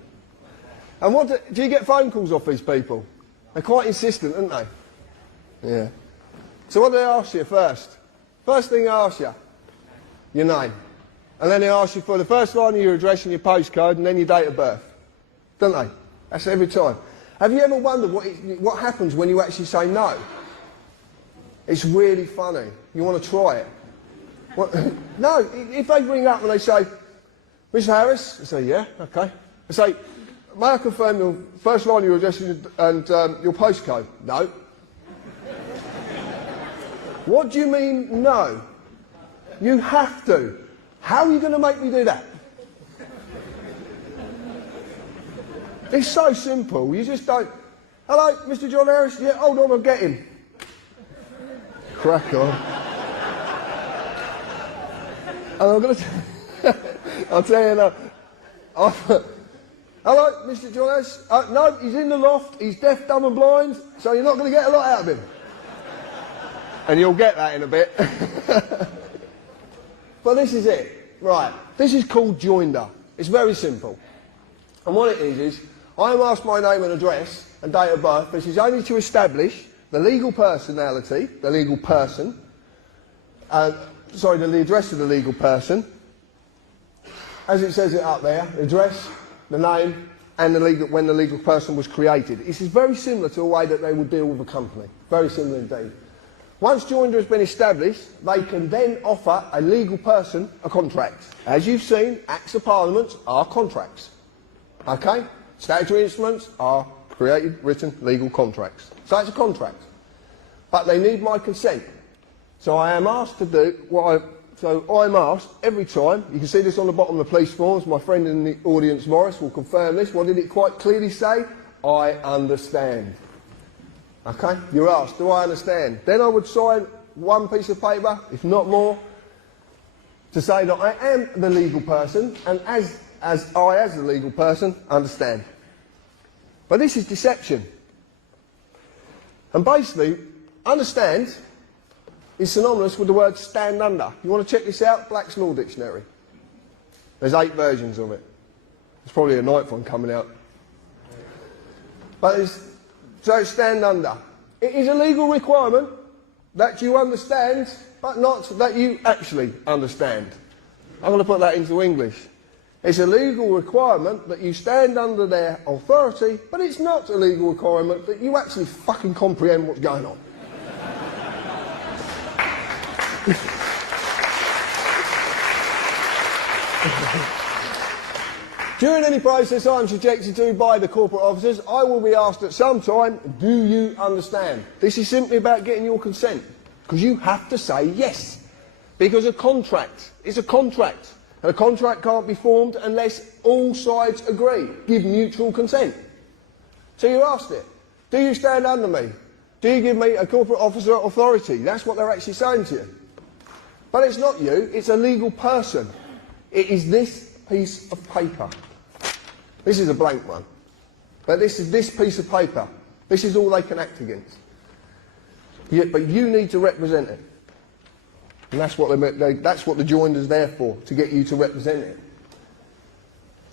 And do you get phone calls off these people? They're quite insistent, aren't they? Yeah. So what do they ask you first? First thing they ask you, your name. And then they ask you for the first line of your address and your postcode and then your date of birth. Don't they? That's every time. Have you ever wondered what happens when you actually say no? It's really funny. You want to try it. No, if they ring up and they say, Mr. Harris, I say, yeah, okay. I say, may I confirm your first line of your address and your postcode? No. What do you mean, no? You have to. How are you going to make me do that? It's so simple. You just don't. Hello, Mr. John Harris? Yeah, hold on, I'll get him. Crack on. And I'm going to. I'll tell you now. Hello, Mr. John Harris? No, he's in the loft. He's deaf, dumb, and blind, so you're not going to get a lot out of him. And you'll get that in a bit. But this is it. Right. This is called joinder. It's very simple. And what it is I am asked my name and address and date of birth. This is only to establish the legal personality, the legal person, the address of the legal person, as it says it up there, the address, the name, and when the legal person was created. This is very similar to the way that they would deal with a company. Very similar indeed. Once joinder has been established, they can then offer a legal person a contract. As you've seen, Acts of Parliament are contracts. Okay? Statutory instruments are created, written, legal contracts. So it's a contract. But they need my consent. So I am asked to do I'm asked every time, you can see this on the bottom of the police forms, my friend in the audience, Morris, will confirm this. What did it quite clearly say? I understand. Okay? You're asked, do I understand? Then I would sign one piece of paper, if not more, to say that I am the legal person, and as the legal person, understand. But this is deception. And basically, understand is synonymous with the word stand under. You want to check this out? Black's Law Dictionary. There's 8 versions of it. There's probably a 9th one coming out. But so stand under. It is a legal requirement that you understand, but not that you actually understand. I'm going to put that into English. It's a legal requirement that you stand under their authority, but it's not a legal requirement that you actually fucking comprehend what's going on. During any process I am subjected to by the corporate officers, I will be asked at some time, do you understand? This is simply about getting your consent, because you have to say yes. Because a contract is a contract, and a contract can't be formed unless all sides agree, give mutual consent. So you asked it, do you stand under me? Do you give me a corporate officer authority? That's what they're actually saying to you. But it's not you, it's a legal person. It is this piece of paper. This is a blank one. But this is this piece of paper. This is all they can act against. But you need to represent it. And that's what the joinder's there for, to get you to represent it.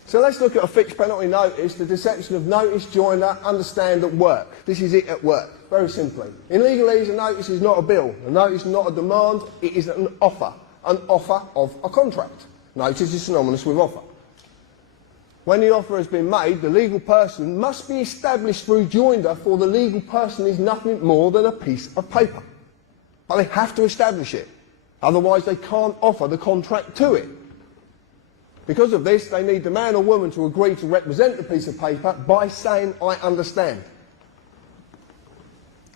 So let's look at a fixed penalty notice, the deception of notice, joinder, understand at work. This is it at work, very simply. In legalese, a notice is not a bill. A notice is not a demand, it is an offer of a contract. Notice is synonymous with offer. When the offer has been made, the legal person must be established through joinder, for the legal person is nothing more than a piece of paper. But they have to establish it. Otherwise they can't offer the contract to it. Because of this, they need the man or woman to agree to represent the piece of paper by saying, I understand.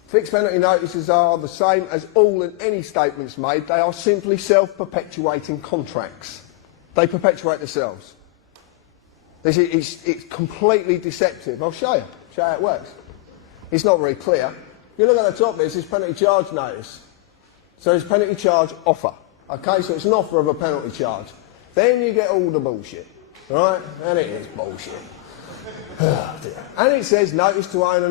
Fixed penalty notices are the same as all and any statements made. They are simply self-perpetuating contracts. They perpetuate themselves. It's completely deceptive. I'll show you how it works. It's not very clear. You look at the top there, it says penalty charge notice. So it's penalty charge offer. Okay, so it's an offer of a penalty charge. Then you get all the bullshit, right? And it is bullshit. Oh dear. And it says notice to owner,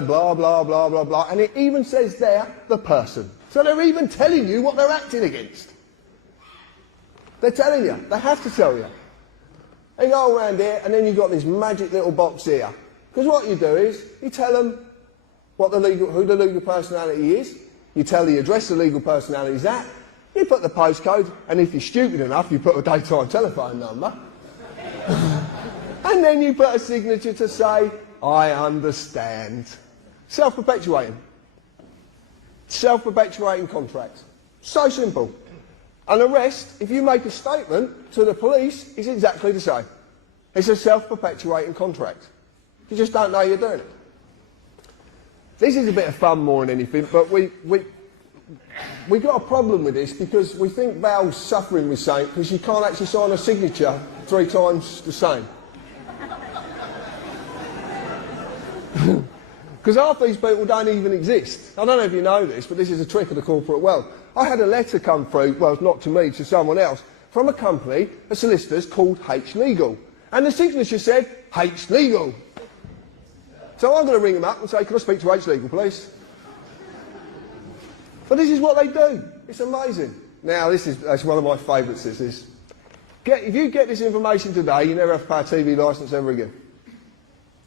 blah, blah, blah, blah, blah. And it even says there, the person. So they're even telling you what they're acting against. They're telling you. They have to tell you. They go around here and then you've got this magic little box here. Because what you do is, you tell them who the legal personality is. You tell the address the legal personality is at. You put the postcode, and if you're stupid enough, you put a daytime telephone number. And then you put a signature to say, I understand. Self-perpetuating. Self-perpetuating contracts. So simple. And the rest, if you make a statement to the police, is exactly the same. It's a self-perpetuating contract. You just don't know you're doing it. This is a bit of fun more than anything, but we got a problem with this because we think Val's suffering with something because you can't actually sign a signature 3 times the same. Because half these people don't even exist. I don't know if you know this, but this is a trick of the corporate world. I had a letter come through, well, not to me, to someone else, from a company, a solicitor's called H Legal. And the signature said, H Legal. So I'm going to ring them up and say, can I speak to H Legal, please? But this is what they do. It's amazing. Now, that's one of my favourites, this is. If you get this information today, you never have to pay a TV licence ever again.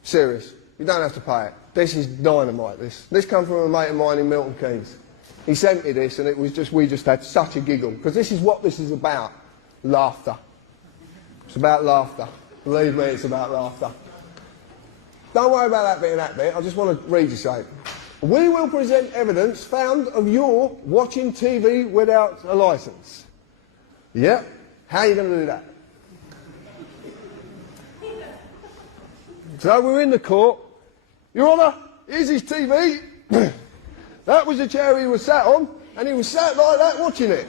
Serious. You don't have to pay it. This is dynamite, this. This comes from a mate of mine in Milton Keynes. He sent me this and it was just, we just had such a giggle. Because this is what this is about. Laughter. It's about laughter. Believe me, it's about laughter. Don't worry about that bit and that bit. I just want to read you something. We will present evidence found of your watching TV without a licence. Yep. How are you going to do that? So we're in the court. Your Honour, here's his TV. That was the chair he was sat on, and he was sat like that watching it.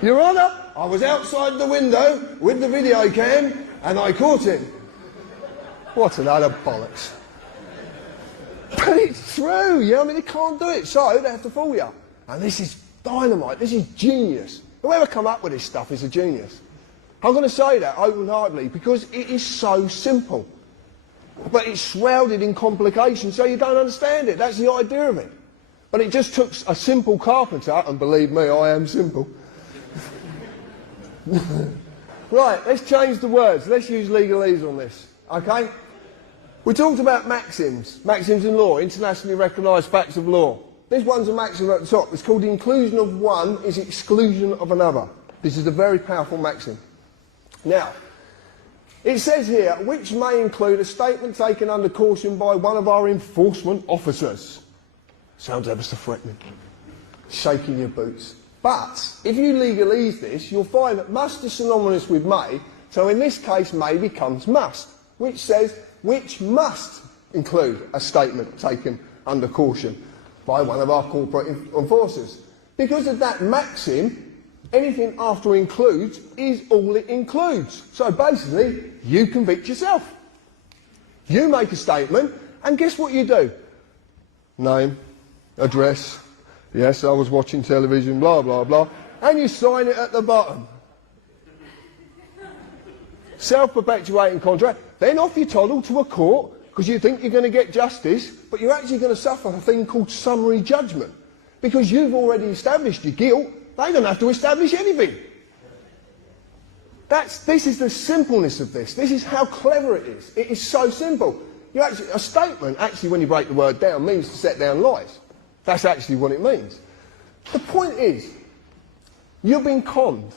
Your Honour, I was outside the window with the video cam, and I caught him. What a load of bollocks. But it's true, yeah, I mean, they can't do it, so they have to fool you. And this is dynamite, this is genius. Whoever come up with this stuff is a genius. I'm going to say that open-heartedly because it is so simple. But it's shrouded in complications, so you don't understand it. That's the idea of it. But it just took a simple carpenter, and believe me, I am simple. Right, let's change the words. Let's use legalese on this, okay? We talked about maxims in law, internationally recognised facts of law. This one's a maxim at the top. It's called the inclusion of one is exclusion of another. This is a very powerful maxim. Now, it says here, which may include a statement taken under caution by one of our enforcement officers. Sounds ever so threatening. Shaking your boots. But, if you legalise this, you'll find that must is synonymous with may, so in this case may becomes must, which says, which must include a statement taken under caution by one of our corporate enforcers. Because of that maxim, anything after includes is all it includes. So basically, you convict yourself. You make a statement, and guess what you do? Name, address, yes, I was watching television, blah, blah, blah, and you sign it at the bottom. Self-perpetuating contract. Then off you toddle to a court, because you think you're going to get justice, but you're actually going to suffer a thing called summary judgment. Because you've already established your guilt, they don't have to establish anything. This is the simpleness of this. This is how clever it is. It is so simple. A statement, actually, when you break the word down, means to set down lies. That's actually what it means. The point is, you've been conned.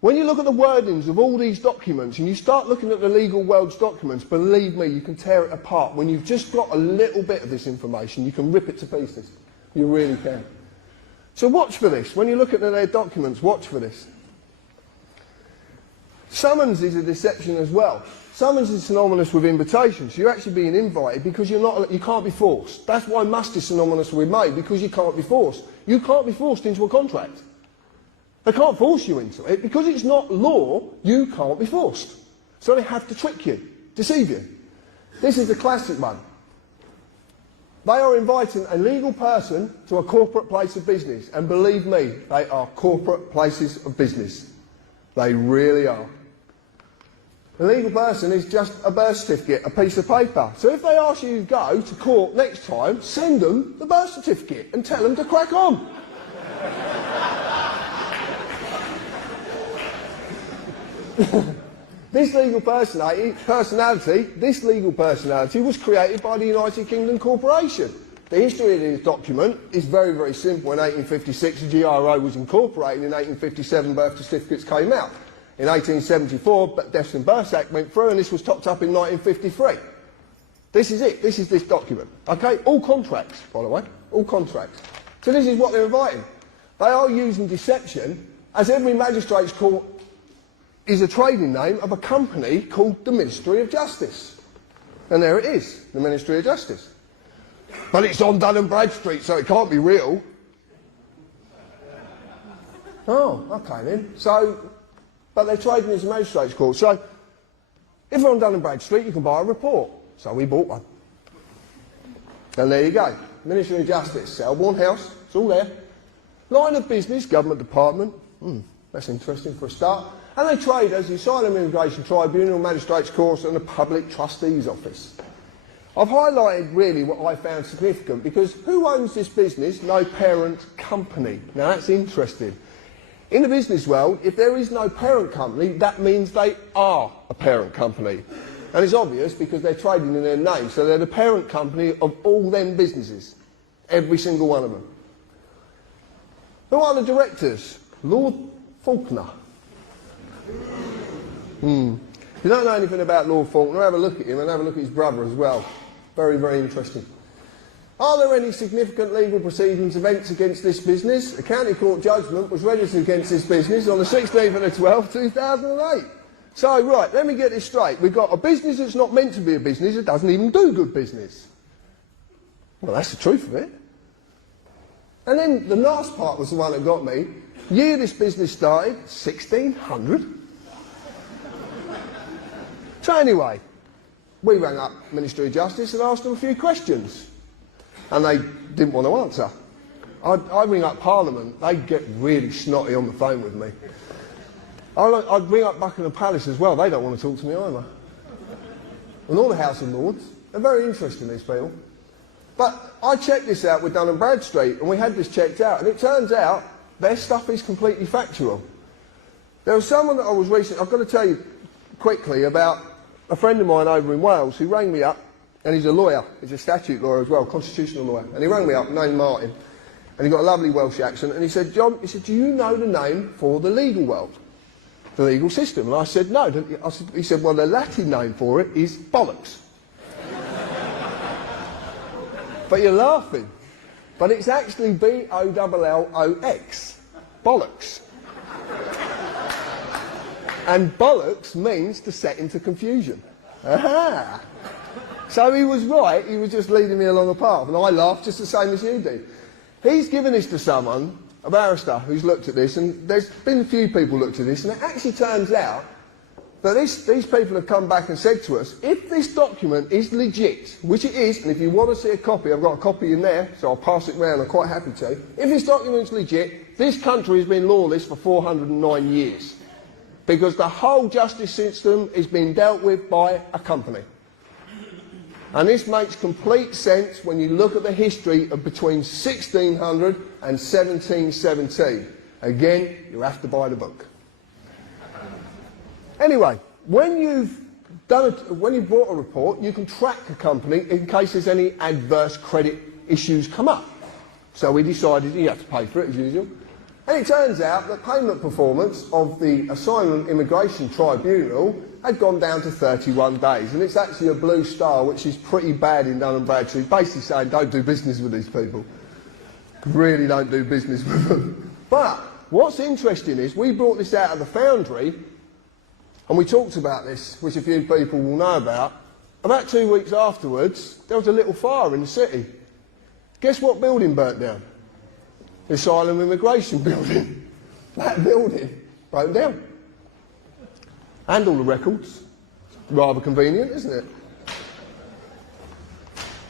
When you look at the wordings of all these documents and you start looking at the legal world's documents, believe me, you can tear it apart. When you've just got a little bit of this information, you can rip it to pieces. You really can. So watch for this. When you look at their documents, watch for this. Summons is a deception as well. Summons is synonymous with invitation. So you're actually being invited because you can't be forced. That's why must is synonymous with may, because you can't be forced. You can't be forced into a contract. They can't force you into it. Because it's not law, you can't be forced. So they have to trick you, deceive you. This is the classic one. They are inviting a legal person to a corporate place of business. And believe me, they are corporate places of business. They really are. A legal person is just a birth certificate, a piece of paper. So if they ask you to go to court next time, send them the birth certificate and tell them to crack on. This legal personality was created by the United Kingdom Corporation. The history of this document is very, very simple. In 1856, the GRO was incorporated. In 1857, birth certificates came out. In 1874, Deaths and Births Act went through, and this was topped up in 1953. This is it. This is this document. Okay? All contracts, by the way. All contracts. So this is what they're inviting. They are using deception, as every magistrate's court is a trading name of a company called the Ministry of Justice. And there it is, the Ministry of Justice. But it's on Dun & Bradstreet, so it can't be real. Oh, okay then. But they're trading as a magistrate's court. So, if you're on Dun & Bradstreet, you can buy a report. So we bought one. And there you go. Ministry of Justice, Selborne House, it's all there. Line of business, government department. That's interesting for a start. And they trade as the Asylum Immigration Tribunal, Magistrates' Courts and the Public Trustee's Office. I've highlighted really what I found significant because who owns this business? No parent company. Now that's interesting. In the business world, if there is no parent company, that means they are a parent company. And it's obvious because they're trading in their name, so they're the parent company of all them businesses. Every single one of them. Who are the directors? Lord Faulkner. If you don't know anything about Lord Faulkner, have a look at him and have a look at his brother as well. Very, very interesting. Are there any significant legal proceedings, events against this business? A county court judgment was registered against this business on the 16th of the 12th, 2008. So, right, let me get this straight. We've got a business that's not meant to be a business, it doesn't even do good business. Well, that's the truth of it. And then the last part was the one that got me. Year this business started, 1600. So anyway, we rang up Ministry of Justice and asked them a few questions. And they didn't want to answer. I ring up Parliament, they get really snotty on the phone with me. I'd ring up Buckingham Palace as well, they don't want to talk to me either. And all the House of Lords, they're very interesting, these people. But I checked this out with Dun & Bradstreet, and we had this checked out, and it turns out their stuff is completely factual. There was someone that I was recently, I've got to tell you quickly about a friend of mine over in Wales who rang me up, and he's a lawyer, he's a statute lawyer as well, constitutional lawyer, and he rang me up, named Martin, and he got a lovely Welsh accent, and he said, John, he said, do you know the name for the legal world, the legal system? And I said, no. He said, well, the Latin name for it is bollocks. But you're laughing. But it's actually B-O-L-L-O-X. Bollocks. And bollocks means to set into confusion. Aha! So he was right, he was just leading me along a path, and I laughed just the same as you did. He's given this to someone, a barrister, who's looked at this, and there's been a few people looked at this, and it actually turns out that these people have come back and said to us, if this document is legit, which it is, and if you want to see a copy, I've got a copy in there, so I'll pass it round, I'm quite happy to. If this document's legit, this country has been lawless for 409 years. Because the whole justice system is being dealt with by a company. And this makes complete sense when you look at the history of between 1600 and 1717. Again, you have to buy the book. Anyway, when you've bought a report, you can track a company in case there's any adverse credit issues come up. So we decided you have to pay for it as usual. And it turns out that payment performance of the Asylum Immigration Tribunal had gone down to 31 days. And it's actually a blue star, which is pretty bad in Dun & Bradstreet, basically saying don't do business with these people. Really don't do business with them. But what's interesting is we brought this out of the Foundry, and we talked about this, which a few people will know about. About 2 weeks afterwards, there was a little fire in the city. Guess what building burnt down? The Asylum Immigration building. That building broke down. And all the records. Rather convenient, isn't it?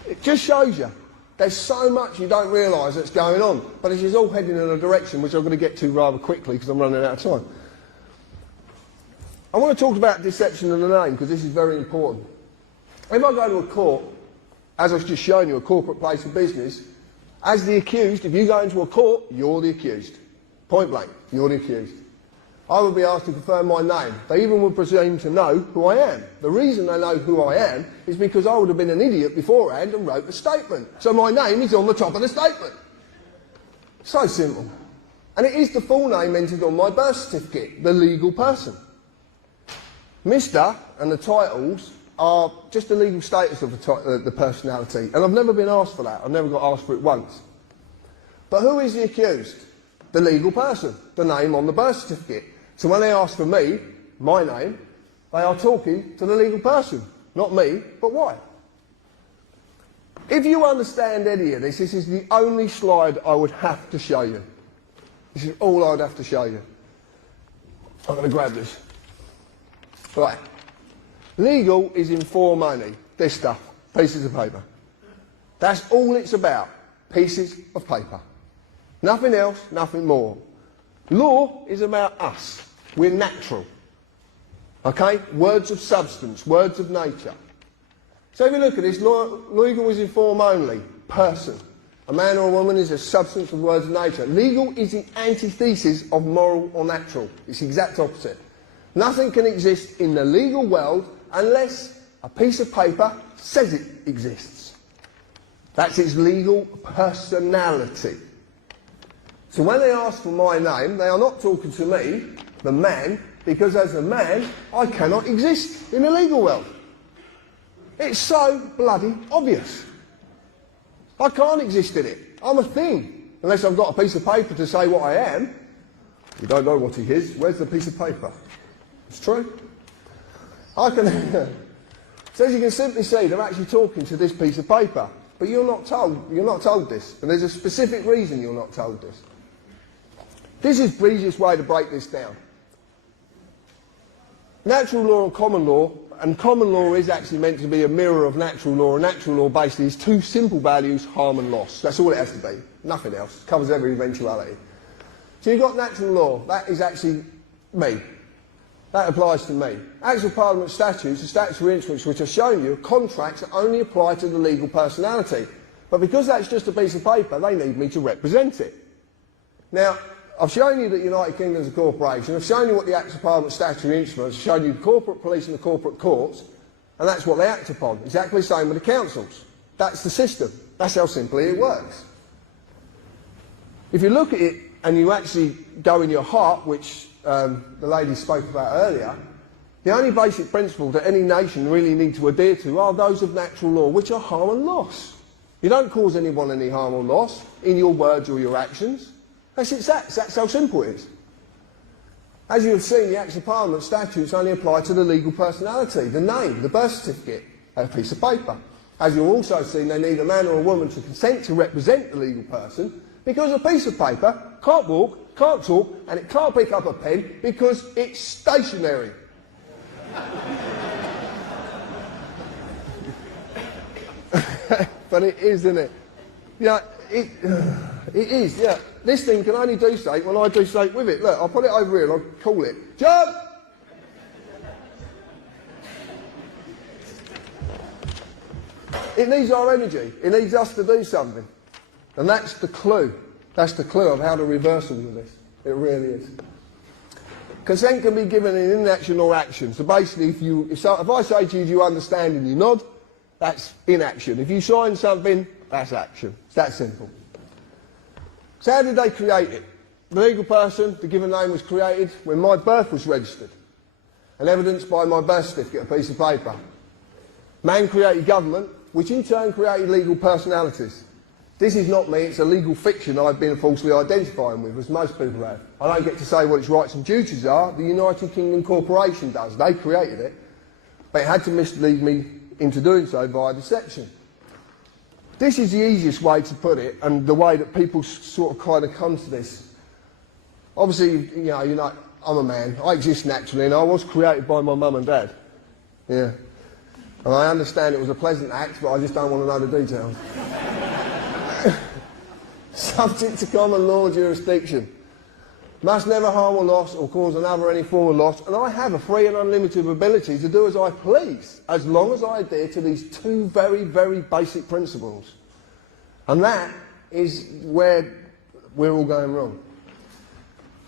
It just shows you. There's so much you don't realise that's going on, but this is all heading in a direction which I'm going to get to rather quickly because I'm running out of time. I want to talk about deception in the name because this is very important. If I go to a court, as I've just shown you, a corporate place of business, as the accused, if you go into a court, you're the accused. Point blank, you're the accused. I would be asked to confirm my name. They even would presume to know who I am. The reason they know who I am is because I would have been an idiot beforehand and wrote a statement. So my name is on the top of the statement. So simple. And it is the full name entered on my birth certificate, the legal person. Mr. and the titles are just the legal status of the personality. And I've never been asked for that. I've never got asked for it once. But who is the accused? The legal person, the name on the birth certificate. So when they ask for me, my name, they are talking to the legal person. Not me, but why? If you understand any of this, this is the only slide I would have to show you. This is all I would have to show you. I'm going to grab this. Right. Legal is in for money. This stuff. Pieces of paper. That's all it's about. Pieces of paper. Nothing else, nothing more. Law is about us. We're natural. Okay? Words of substance, words of nature. So if you look at this, legal is in form only. Person. A man or a woman is a substance of words of nature. Legal is the antithesis of moral or natural. It's the exact opposite. Nothing can exist in the legal world unless a piece of paper says it exists. That's its legal personality. So when they ask for my name, they are not talking to me, the man, because as a man, I cannot exist in the legal world. It's so bloody obvious. I can't exist in it. I'm a thing. Unless I've got a piece of paper to say what I am. You don't know what he is. Where's the piece of paper? It's true. I can... So as you can simply see, they're actually talking to this piece of paper. But you're not told this. And there's a specific reason you're not told this. This is the easiest way to break this down. Natural law and common law is actually meant to be a mirror of natural law, and natural law basically is two simple values, harm and loss. That's all it has to be, nothing else. It covers every eventuality. So you've got natural law, that is actually me. That applies to me. Acts of Parliament statutes, the statutory instruments which I've shown you, contracts that only apply to the legal personality. But because that's just a piece of paper, they need me to represent it. Now, I've shown you that United Kingdom is a corporation, I've shown you what the Acts of Parliament statutory instruments, I've shown you the corporate police and the corporate courts, and that's what they act upon. Exactly the same with the councils. That's the system. That's how simply it works. If you look at it and you actually go in your heart, which the lady spoke about earlier, the only basic principle that any nation really need to adhere to are those of natural law, which are harm and loss. You don't cause anyone any harm or loss in your words or your actions. That's how simple it is. As you have seen, the Acts of Parliament statutes only apply to the legal personality, the name, the birth certificate, a piece of paper. As you've also seen, they need a man or a woman to consent to represent the legal person, because a piece of paper can't walk, can't talk, and it can't pick up a pen because it's stationary. But it is, isn't it? Yeah, it is, yeah. This thing can only do something when I do something with it. Look, I'll put it over here and I'll call it. Jump! It needs our energy. It needs us to do something. And that's the clue. That's the clue of how to reverse all of this. It really is. Consent can be given in inaction or action. So basically, if I say to you, do you understand, and you nod, that's inaction. If you sign something, that's action. It's that simple. So how did they create it? The legal person, the given name, was created when my birth was registered and evidenced by my birth certificate, a piece of paper. Man created government, which in turn created legal personalities. This is not me, it's a legal fiction I've been falsely identifying with, as most people have. I don't get to say what its rights and duties are, the United Kingdom Corporation does. They created it, but it had to mislead me into doing so via deception. This is the easiest way to put it, and the way that people sort of kind of come to this. Obviously, you know, I'm a man. I exist naturally, and I was created by my mum and dad. Yeah. And I understand it was a pleasant act, but I just don't want to know the details. subject to common law jurisdiction, must never harm or loss or cause another any form of loss, and I have a free and unlimited ability to do as I please, as long as I adhere to these two very, very basic principles. And that is where we're all going wrong.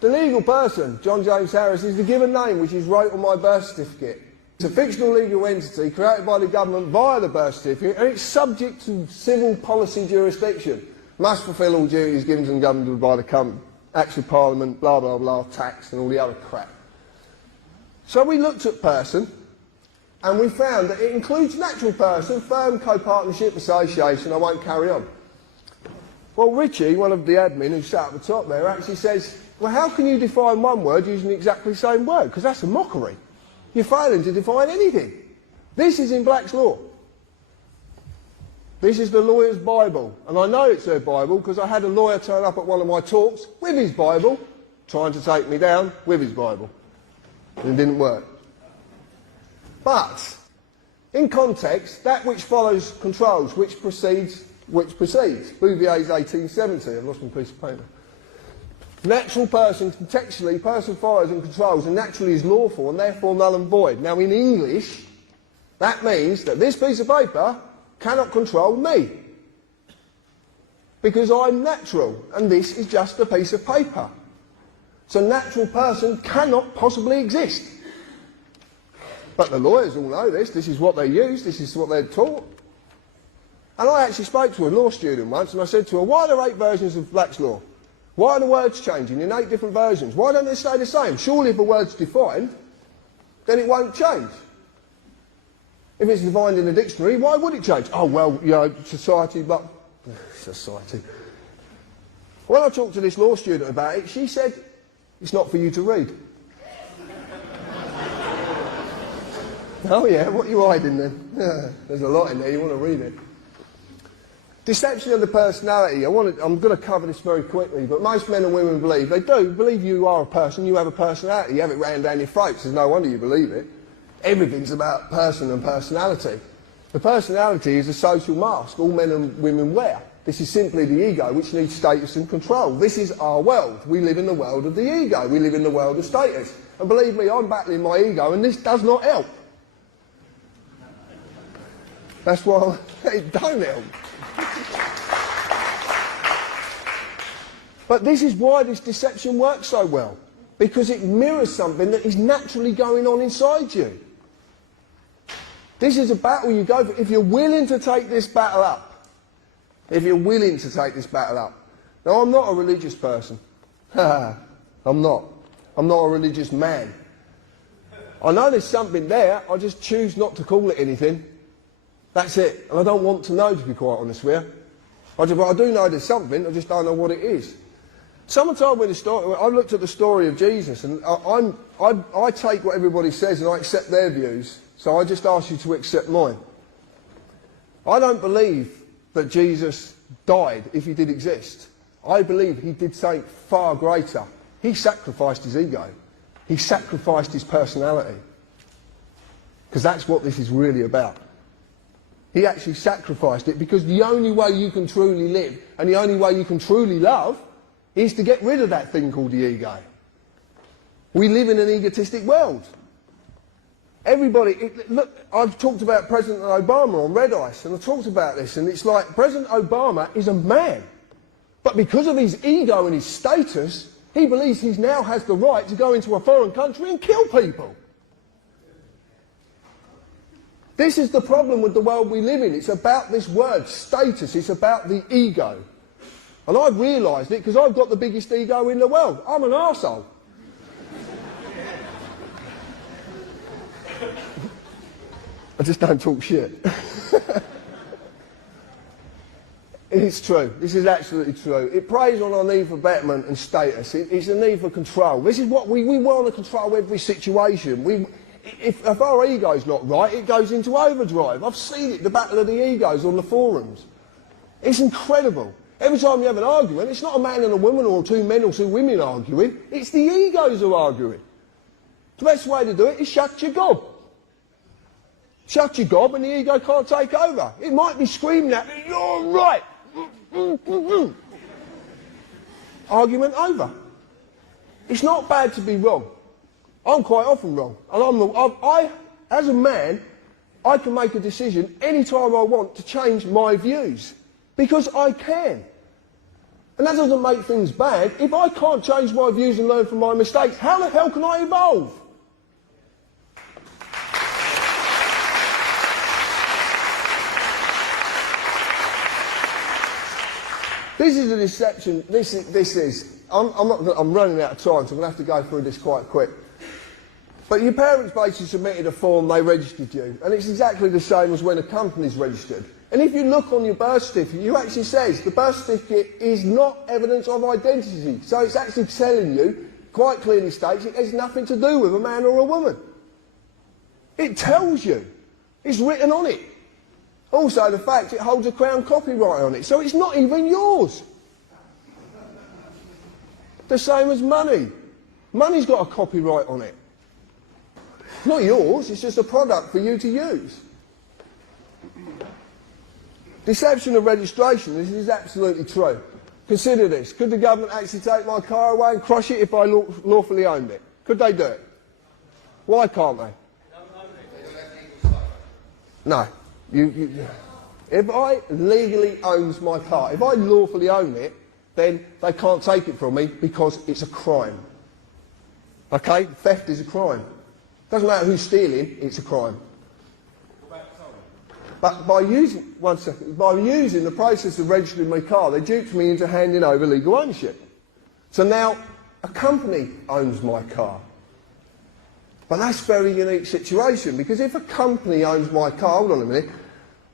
The legal person, John James Harris, is the given name which is wrote on my birth certificate. It's a fictional legal entity created by the government via the birth certificate, and it's subject to civil policy jurisdiction. Must fulfil all duties given to the government by the company. Acts of Parliament, blah, blah, blah, tax and all the other crap. So we looked at person and we found that it includes natural person, firm, co-partnership, association. I won't carry on. Well, Richie, one of the admin who sat at the top there, actually says, well, how can you define one word using exactly the same word? Because that's a mockery. You're failing to define anything. This is in Black's law. This is the lawyer's Bible, and I know it's their Bible because I had a lawyer turn up at one of my talks with his Bible, trying to take me down with his Bible, and it didn't work. But, in context, that which follows controls, which precedes. Bouvier's 1870, I've lost my piece of paper. Natural person, contextually, person follows and controls, and naturally is lawful, and therefore null and void. Now, in English, that means that this piece of paper cannot control me, because I'm natural and this is just a piece of paper. So natural person cannot possibly exist. But the lawyers all know this. This is what they use, this is what they're taught. And I actually spoke to a law student once and I said to her, why are there 8 versions of Black's law? Why are the words changing in 8 different versions? Why don't they stay the same? Surely if a word's defined, then it won't change. If it's defined in the dictionary, why would it change? Oh, well, you know, society, but... Society. When I talked to this law student about it, she said, it's not for you to read. Oh, yeah, what are you hiding then? Yeah, there's a lot in there, you want to read it. Deception of the personality. I'm going to cover this very quickly, but most men and women believe, they do believe you are a person, you have a personality, you have it rammed down your throats, there's no wonder you believe it. Everything's about person and personality. The personality is a social mask all men and women wear. This is simply the ego, which needs status and control. This is our world. We live in the world of the ego. We live in the world of status. And believe me, I'm battling my ego, and this does not help. That's why it don't help. But this is why this deception works so well. Because it mirrors something that is naturally going on inside you. This is a battle you go for. If you're willing to take this battle up, if you're willing to take this battle up. Now, I'm not a religious person. I'm not. I'm not a religious man. I know there's something there, I just choose not to call it anything. That's it. And I don't want to know, to be quite honest with you. I do know there's something, I just don't know what it is. Someone told me the story. I looked at the story of Jesus, and I take what everybody says and I accept their views. So I just ask you to accept mine. I don't believe that Jesus died if he did exist. I believe he did something far greater. He sacrificed his ego. He sacrificed his personality. Because that's what this is really about. He actually sacrificed it, because the only way you can truly live and the only way you can truly love is to get rid of that thing called the ego. We live in an egotistic world. Everybody, look, I've talked about President Obama on Red Ice, and I talked about this, and it's like President Obama is a man. But because of his ego and his status, he believes he now has the right to go into a foreign country and kill people. This is the problem with the world we live in. It's about this word, status. It's about the ego. And I've realised it because I've got the biggest ego in the world. I'm an arsehole. I just don't talk shit. It's true. This is absolutely true. It preys on our need for betterment and status. It's a need for control. This is what we want to control every situation. If our ego's not right, it goes into overdrive. I've seen it, the battle of the egos on the forums. It's incredible. Every time you have an argument, it's not a man and a woman or 2 men or 2 women arguing. It's the egos who are arguing. The best way to do it is shut your gob. Shut your gob and the ego can't take over. It might be screaming at me, you're right. argument over. It's not bad to be wrong. I'm quite often wrong. And as a man, I can make a decision any time I want to change my views. Because I can. And that doesn't make things bad. If I can't change my views and learn from my mistakes, how the hell can I evolve? This is a deception. I'm running out of time, so I'm going to have to go through this quite quick. But your parents basically submitted a form, they registered you, and it's exactly the same as when a company's registered. And if you look on your birth certificate, you actually says the birth certificate is not evidence of identity. So it's actually telling you, quite clearly states, it has nothing to do with a man or a woman. It tells you. It's written on it. Also, the fact it holds a Crown copyright on it, so it's not even yours. The same as money. Money's got a copyright on it. It's not yours, it's just a product for you to use. Deception of registration, this is absolutely true. Consider this, could the government actually take my car away and crush it if I lawfully owned it? Could they do it? Why can't they? No. If I legally owns my car, if I lawfully own it, then they can't take it from me because it's a crime. Okay? Theft is a crime. Doesn't matter who's stealing, it's a crime. But by using the process of registering my car, they duped me into handing over legal ownership. So now a company owns my car. But that's a very unique situation, because if a company owns my car, hold on a minute,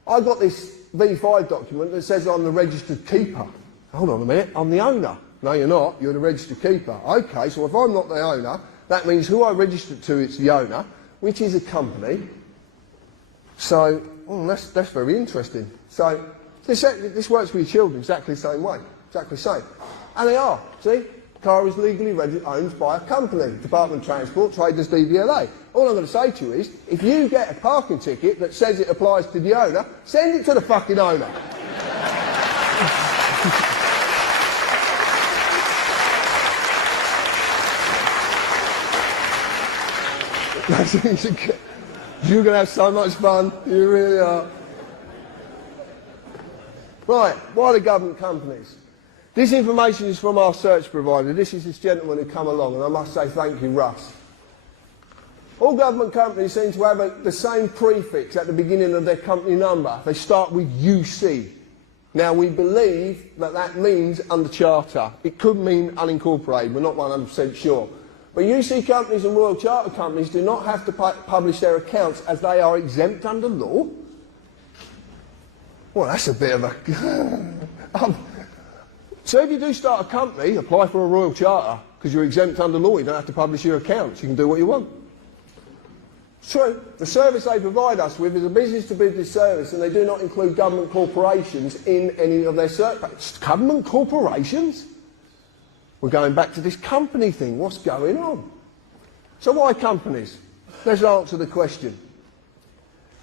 I got this V5 document that says I'm the registered keeper. Hold on a minute, I'm the owner. No, you're not, you're the registered keeper. Okay, so if I'm not the owner, that means who I registered to is the owner, which is a company. So, that's very interesting. So, this works for your children exactly the same way. Exactly the same. And they are, see? The car is legally owned by a company, Department of Transport, traded as DVLA. All I'm going to say to you is, if you get a parking ticket that says it applies to the owner, send it to the fucking owner. You're going to have so much fun, you really are. Right, why the government companies? This information is from our search provider. This is this gentleman who come along, and I must say thank you, Russ. All government companies seem to have the same prefix at the beginning of their company number. They start with UC. Now, we believe that that means under charter. It could mean unincorporated. We're not 100% sure. But UC companies and Royal Charter companies do not have to publish their accounts as they are exempt under law. Well, that's a bit of a... So if you do start a company, apply for a Royal Charter, because you're exempt under law, you don't have to publish your accounts, you can do what you want. It's true. The service they provide us with is a business-to-business service, and they do not include government corporations in any of their search. Government corporations? We're going back to this company thing. What's going on? So why companies? Let's answer the question.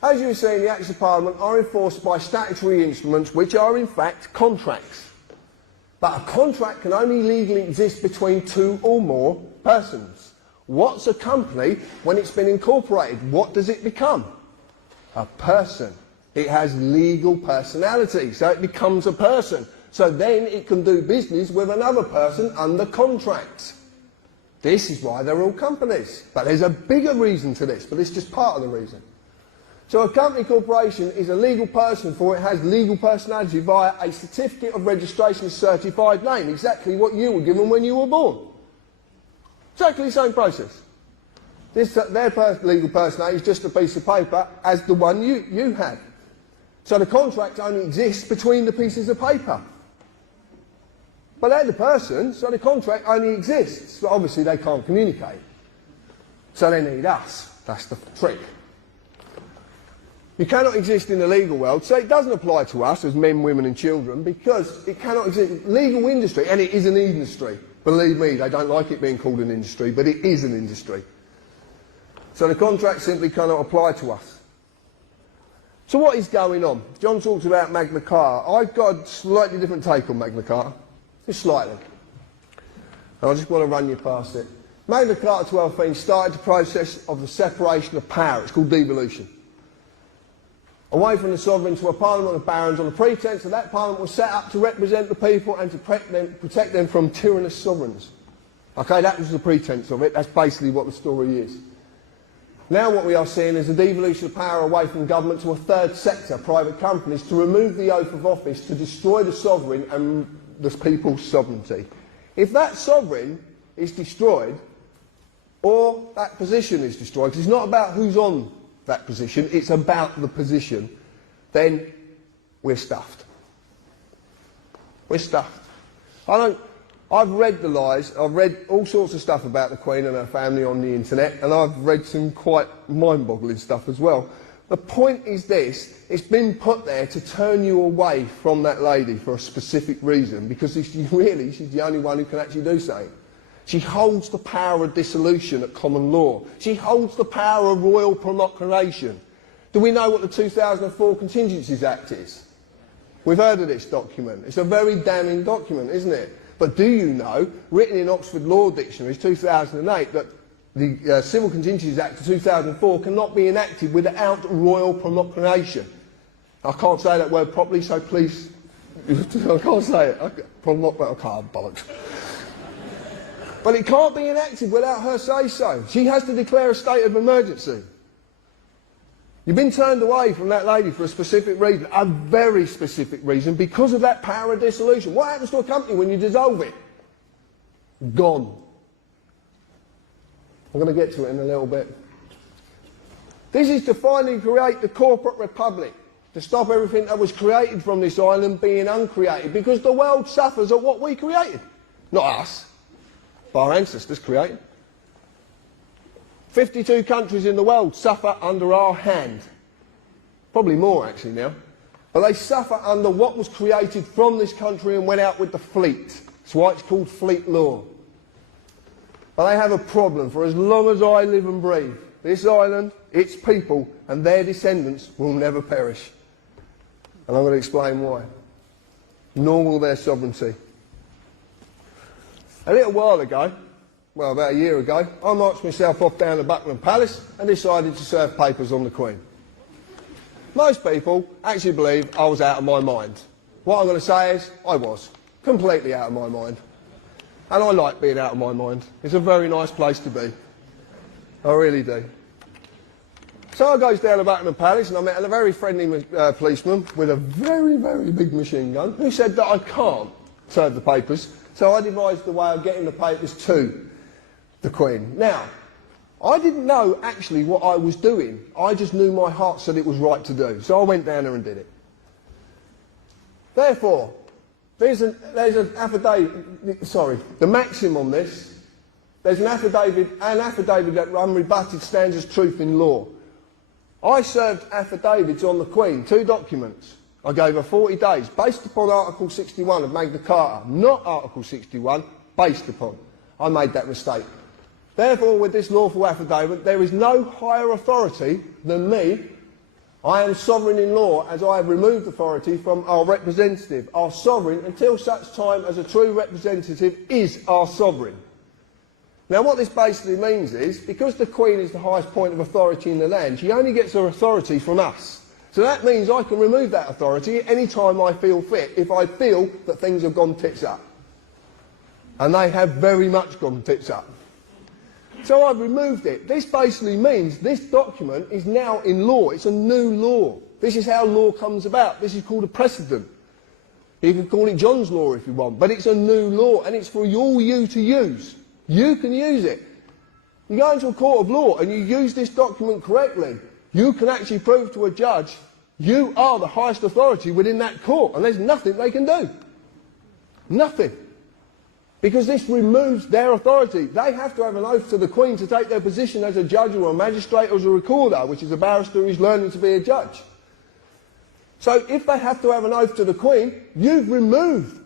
As you see, the Acts of Parliament are enforced by statutory instruments which are in fact contracts. But a contract can only legally exist between two or more persons. What's a company when it's been incorporated? What does it become? A person. It has legal personality, so it becomes a person. So then it can do business with another person under contract. This is why they're all companies. But there's a bigger reason to this, but it's just part of the reason. So a company corporation is a legal person, for it has legal personality via a certificate of registration certified name, exactly what you were given when you were born. Exactly the same process. Their legal personality is just a piece of paper as the one you have. So the contract only exists between the pieces of paper. But they're the person, so the contract only exists. But obviously they can't communicate. So they need us. That's the trick. You cannot exist in the legal world, so it doesn't apply to us as men, women and children, because it cannot exist. Legal industry, and it is an industry. Believe me, they don't like it being called an industry, but it is an industry. So the contract simply cannot apply to us. So what is going on? John talks about Magna Carta. I've got a slightly different take on Magna Carta. Just slightly. And I just want to run you past it. Magna Carta 12.15 started the process of the separation of power. It's called devolution. Away from the sovereign to a parliament of barons on the pretence that that parliament was set up to represent the people and to protect them from tyrannous sovereigns. Okay, that was the pretence of it. That's basically what the story is. Now what we are seeing is a devolution of power away from government to a third sector, private companies, to remove the oath of office, to destroy the sovereign and the people's sovereignty. If that sovereign is destroyed, or that position is destroyed, because it's not about who's on that position, it's about the position, then we're stuffed. We're stuffed. I've read the lies, I've read all sorts of stuff about the Queen and her family on the internet, and I've read some quite mind-boggling stuff as well. The point is this: it's been put there to turn you away from that lady for a specific reason, because she's the only one who can actually do something. She holds the power of dissolution at common law. She holds the power of royal proclamation. Do we know what the 2004 Contingencies Act is? We've heard of this document. It's a very damning document, isn't it? But do you know, written in Oxford Law Dictionaries 2008, that the Civil Contingencies Act of 2004 cannot be enacted without royal proclamation? I can't say that word properly, so please, I can't say it. I can't, bollocks. But it can't be enacted without her say-so. She has to declare a state of emergency. You've been turned away from that lady for a specific reason, a very specific reason, because of that power of dissolution. What happens to a company when you dissolve it? Gone. I'm going to get to it in a little bit. This is to finally create the corporate republic, to stop everything that was created from this island being uncreated, because the world suffers at what we created. Not us. Our ancestors created. 52 countries in the world suffer under our hand. Probably more actually now. But they suffer under what was created from this country and went out with the fleet. That's why it's called fleet law. But they have a problem. For as long as I live and breathe, this island, its people and their descendants will never perish. And I'm going to explain why. Nor will their sovereignty. A little while ago, well about a year ago, I marched myself off down to Buckingham Palace and decided to serve papers on the Queen. Most people actually believe I was out of my mind. What I'm going to say is, I was. Completely out of my mind. And I like being out of my mind. It's a very nice place to be. I really do. So I goes down to Buckingham Palace and I met a very friendly policeman with a very, very big machine gun who said that I can't serve the papers. So I devised a way of getting the papers to the Queen. Now, I didn't know actually what I was doing. I just knew my heart said it was right to do. So I went down there and did it. Therefore, there's an affidavit, sorry, the maxim on this, there's an affidavit that unrebutted stands as truth in law. I served affidavits on the Queen, 2 documents. I gave her 40 days, based upon Article 61 of Magna Carta, not Article 61, based upon. I made that mistake. Therefore, with this lawful affidavit, there is no higher authority than me. I am sovereign in law, as I have removed authority from our representative, our sovereign, until such time as a true representative is our sovereign. Now, what this basically means is, because the Queen is the highest point of authority in the land, she only gets her authority from us. So that means I can remove that authority any time I feel fit, if I feel that things have gone tits up. And they have very much gone tits up. So I've removed it. This basically means this document is now in law. It's a new law. This is how law comes about. This is called a precedent. You can call it John's law if you want, but it's a new law and it's for all you to use. You can use it. You go into a court of law and you use this document correctly, you can actually prove to a judge you are the highest authority within that court, and there's nothing they can do. Nothing. Because this removes their authority. They have to have an oath to the Queen to take their position as a judge or a magistrate or as a recorder, which is a barrister who's learning to be a judge. So if they have to have an oath to the Queen, you've removed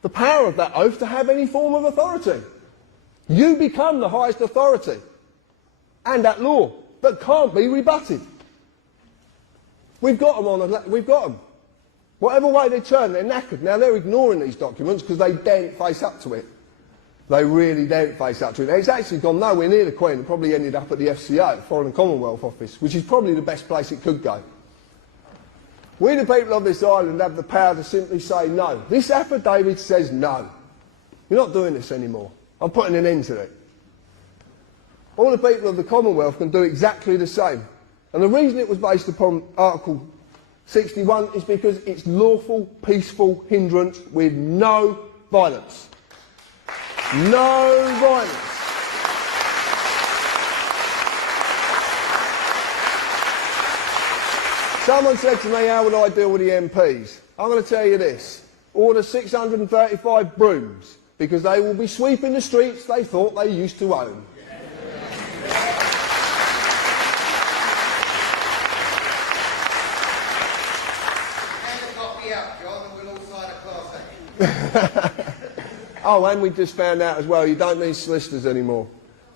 the power of that oath to have any form of authority. You become the highest authority, and that law that can't be rebutted. We've got them we've got them. Whatever way they turn, they're knackered. Now they're ignoring these documents because they daren't face up to it. They really don't face up to it. It's actually gone nowhere near the Queen. It probably ended up at the FCO, Foreign and Commonwealth Office, which is probably the best place it could go. We, the people of this island, have the power to simply say no. This affidavit says no. You're not doing this anymore. I'm putting an end to it. All the people of the Commonwealth can do exactly the same. And the reason it was based upon Article 61 is because it's lawful, peaceful hindrance with no violence. No violence. Someone said to me, how would I deal with the MPs? I'm going to tell you this. Order 635 brooms, because they will be sweeping the streets they thought they used to own. Oh, and we just found out as well, you don't need solicitors anymore.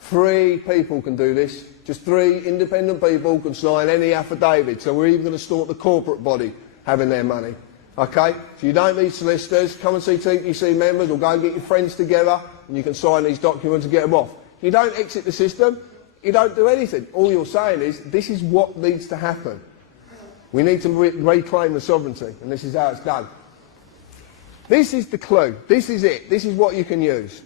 3 people can do this. Just 3 independent people can sign any affidavit. So we're even going to stop the corporate body having their money. Okay? So you don't need solicitors. Come and see TPC members, or go and get your friends together and you can sign these documents and get them off. You don't exit the system. You don't do anything. All you're saying is, this is what needs to happen. We need to reclaim the sovereignty, and this is how it's done. This is the clue. This is it. This is what you can use.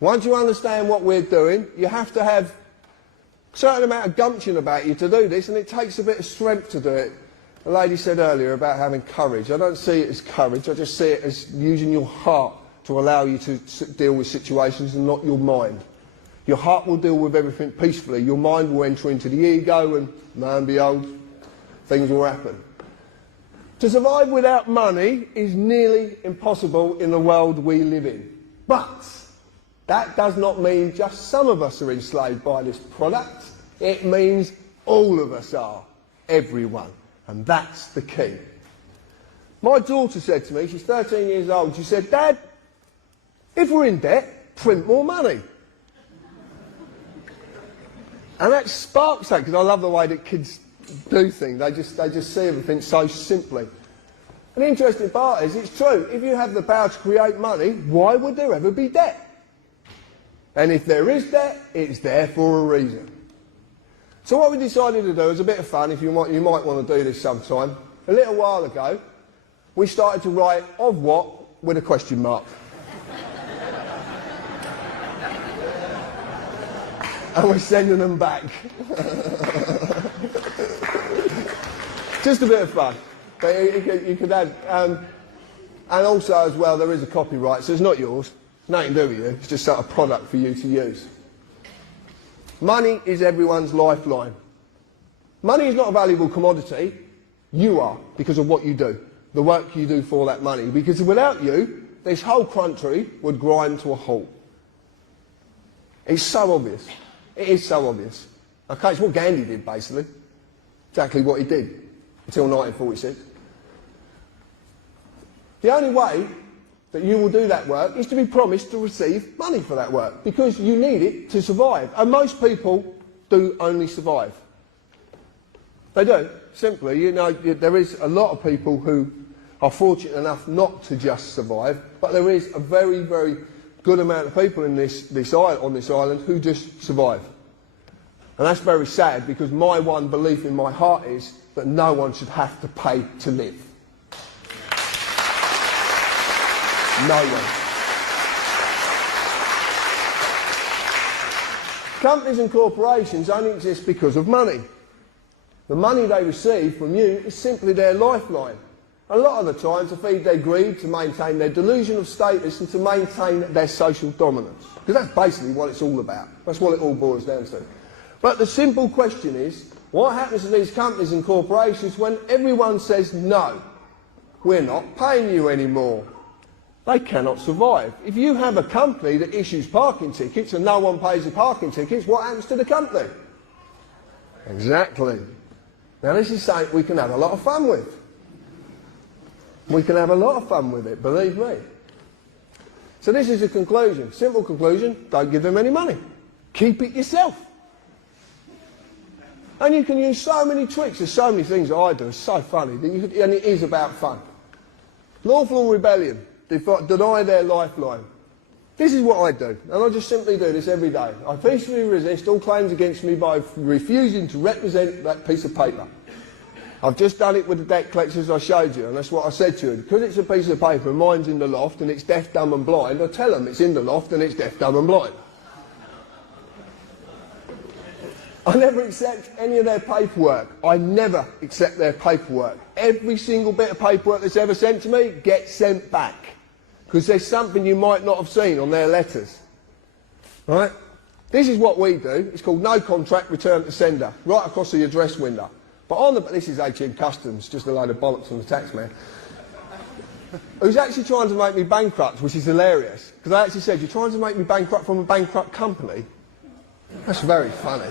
Once you understand what we're doing, you have to have a certain amount of gumption about you to do this, and it takes a bit of strength to do it. The lady said earlier about having courage. I don't see it as courage. I just see it as using your heart to allow you to deal with situations and not your mind. Your heart will deal with everything peacefully. Your mind will enter into the ego, and lo and behold, things will happen. To survive without money is nearly impossible in the world we live in. But that does not mean just some of us are enslaved by this product. It means all of us are. Everyone. And that's the key. My daughter said to me, she's 13 years old, she said, Dad, if we're in debt, print more money. And that sparks that, because I love the way that kids do things. They just see everything so simply. And the interesting part is, it's true. If you have the power to create money, why would there ever be debt? And if there is debt, it's there for a reason. So what we decided to do, as a bit of fun, if you might want to do this sometime, a little while ago, we started to write "of what" with a question mark. And we're sending them back. Just a bit of fun. But you could add, and also as well, there is a copyright, so it's not yours. It's nothing to do with you. It's just a product for you to use. Money is everyone's lifeline. Money is not a valuable commodity. You are, because of what you do, the work you do for that money. Because without you, this whole country would grind to a halt. It's so obvious. It is so obvious. Okay, it's what Gandhi did, basically. Exactly what he did, until 1946. The only way that you will do that work is to be promised to receive money for that work, because you need it to survive. And most people do only survive. They do, simply. You know, there is a lot of people who are fortunate enough not to just survive, but there is a very, very good amount of people in on this island who just survive. And that's very sad, because my one belief in my heart is that no one should have to pay to live. No one. Companies and corporations only exist because of money. The money they receive from you is simply their lifeline. A lot of the time to feed their greed, to maintain their delusion of status, and to maintain their social dominance. Because that's basically what it's all about. That's what it all boils down to. But the simple question is, what happens to these companies and corporations when everyone says no? We're not paying you anymore. They cannot survive. If you have a company that issues parking tickets and no one pays the parking tickets, what happens to the company? Exactly. Now this is something we can have a lot of fun with. We can have a lot of fun with it, believe me. So this is a conclusion. Simple conclusion: don't give them any money. Keep it yourself. And you can use so many tricks. There's so many things that I do. It's so funny. And it is about fun. Lawful rebellion. Deny their lifeline. This is what I do, and I just simply do this every day. I peacefully resist all claims against me by refusing to represent that piece of paper. I've just done it with the debt collectors I showed you, and that's what I said to you. Because it's a piece of paper and mine's in the loft and it's deaf, dumb and blind, I tell them it's in the loft and it's deaf, dumb and blind. I never accept any of their paperwork. I never accept their paperwork. Every single bit of paperwork that's ever sent to me gets sent back. Because there's something you might not have seen on their letters. Right? This is what we do. It's called no contract, return to sender, right across the address window. But on the, this is HM Customs, just a load of bollocks from the tax man, who's actually trying to make me bankrupt, which is hilarious. Because I actually said, you're trying to make me bankrupt from a bankrupt company? That's very funny.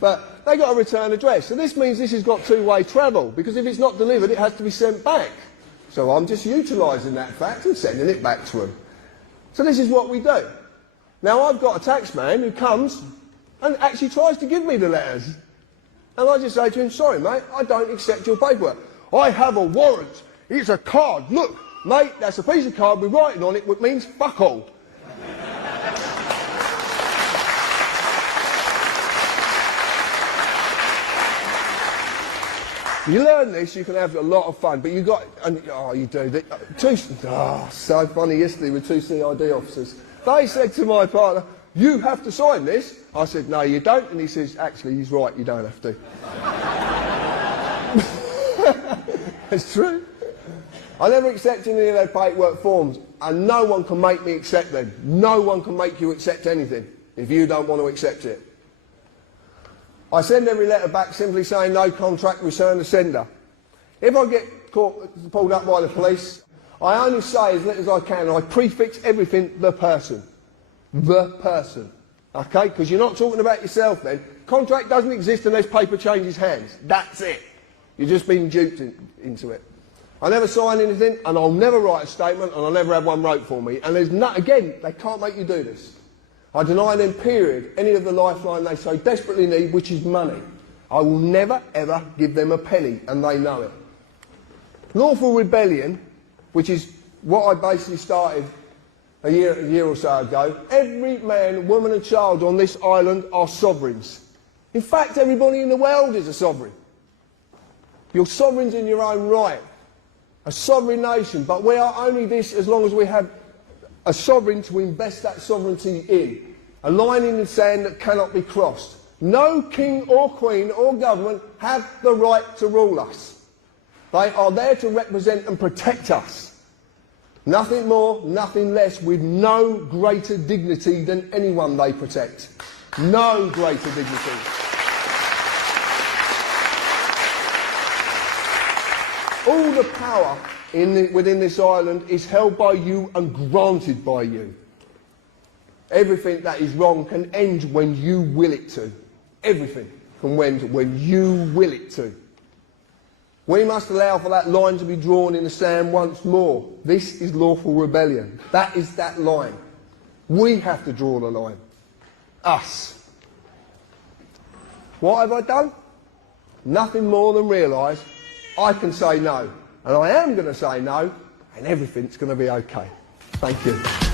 But they got a return address. So this means this has got two-way travel, because if it's not delivered, it has to be sent back. So I'm just utilising that fact and sending it back to them. So this is what we do. Now I've got a taxman who comes and actually tries to give me the letters. And I just say to him, sorry mate, I don't accept your paperwork. I have a warrant. It's a card. Look, mate, that's a piece of card with writing on it which means fuck all. You learn this, you can have a lot of fun, but you got, and, oh, you do. So funny yesterday with two CID officers. They said to my partner, you have to sign this. I said, no, you don't. And he says, actually, he's right, you don't have to. It's true. I never accept any of their paperwork forms, and no one can make me accept them. No one can make you accept anything if you don't want to accept it. I send every letter back simply saying no contract, return to sender. If I get pulled up by the police, I only say as little as I can, and I prefix everything, the person. The person. Okay? Because you're not talking about yourself then. Contract doesn't exist unless paper changes hands. That's it. You're just being duped into it. I never sign anything, and I'll never write a statement, and I'll never have one wrote for me. And there's again, they can't make you do this. I deny them, period, any of the lifeline they so desperately need, which is money. I will never, ever give them a penny, and they know it. Lawful rebellion, which is what I basically started a year or so ago. Every man, woman and child on this island are sovereigns. In fact, everybody in the world is a sovereign. You're sovereigns in your own right. A sovereign nation, but we are only this as long as we have a sovereign to invest that sovereignty in. A line in the sand that cannot be crossed. No king or queen or government have the right to rule us. They are there to represent and protect us. Nothing more, nothing less, with no greater dignity than anyone they protect. No greater dignity. All the power within this island is held by you and granted by you. Everything that is wrong can end when you will it to. Everything can end when you will it to. We must allow for that line to be drawn in the sand once more. This is lawful rebellion. That is that line. We have to draw the line. Us. What have I done? Nothing more than realise I can say no. And I am going to say no, and everything's going to be okay. Thank you.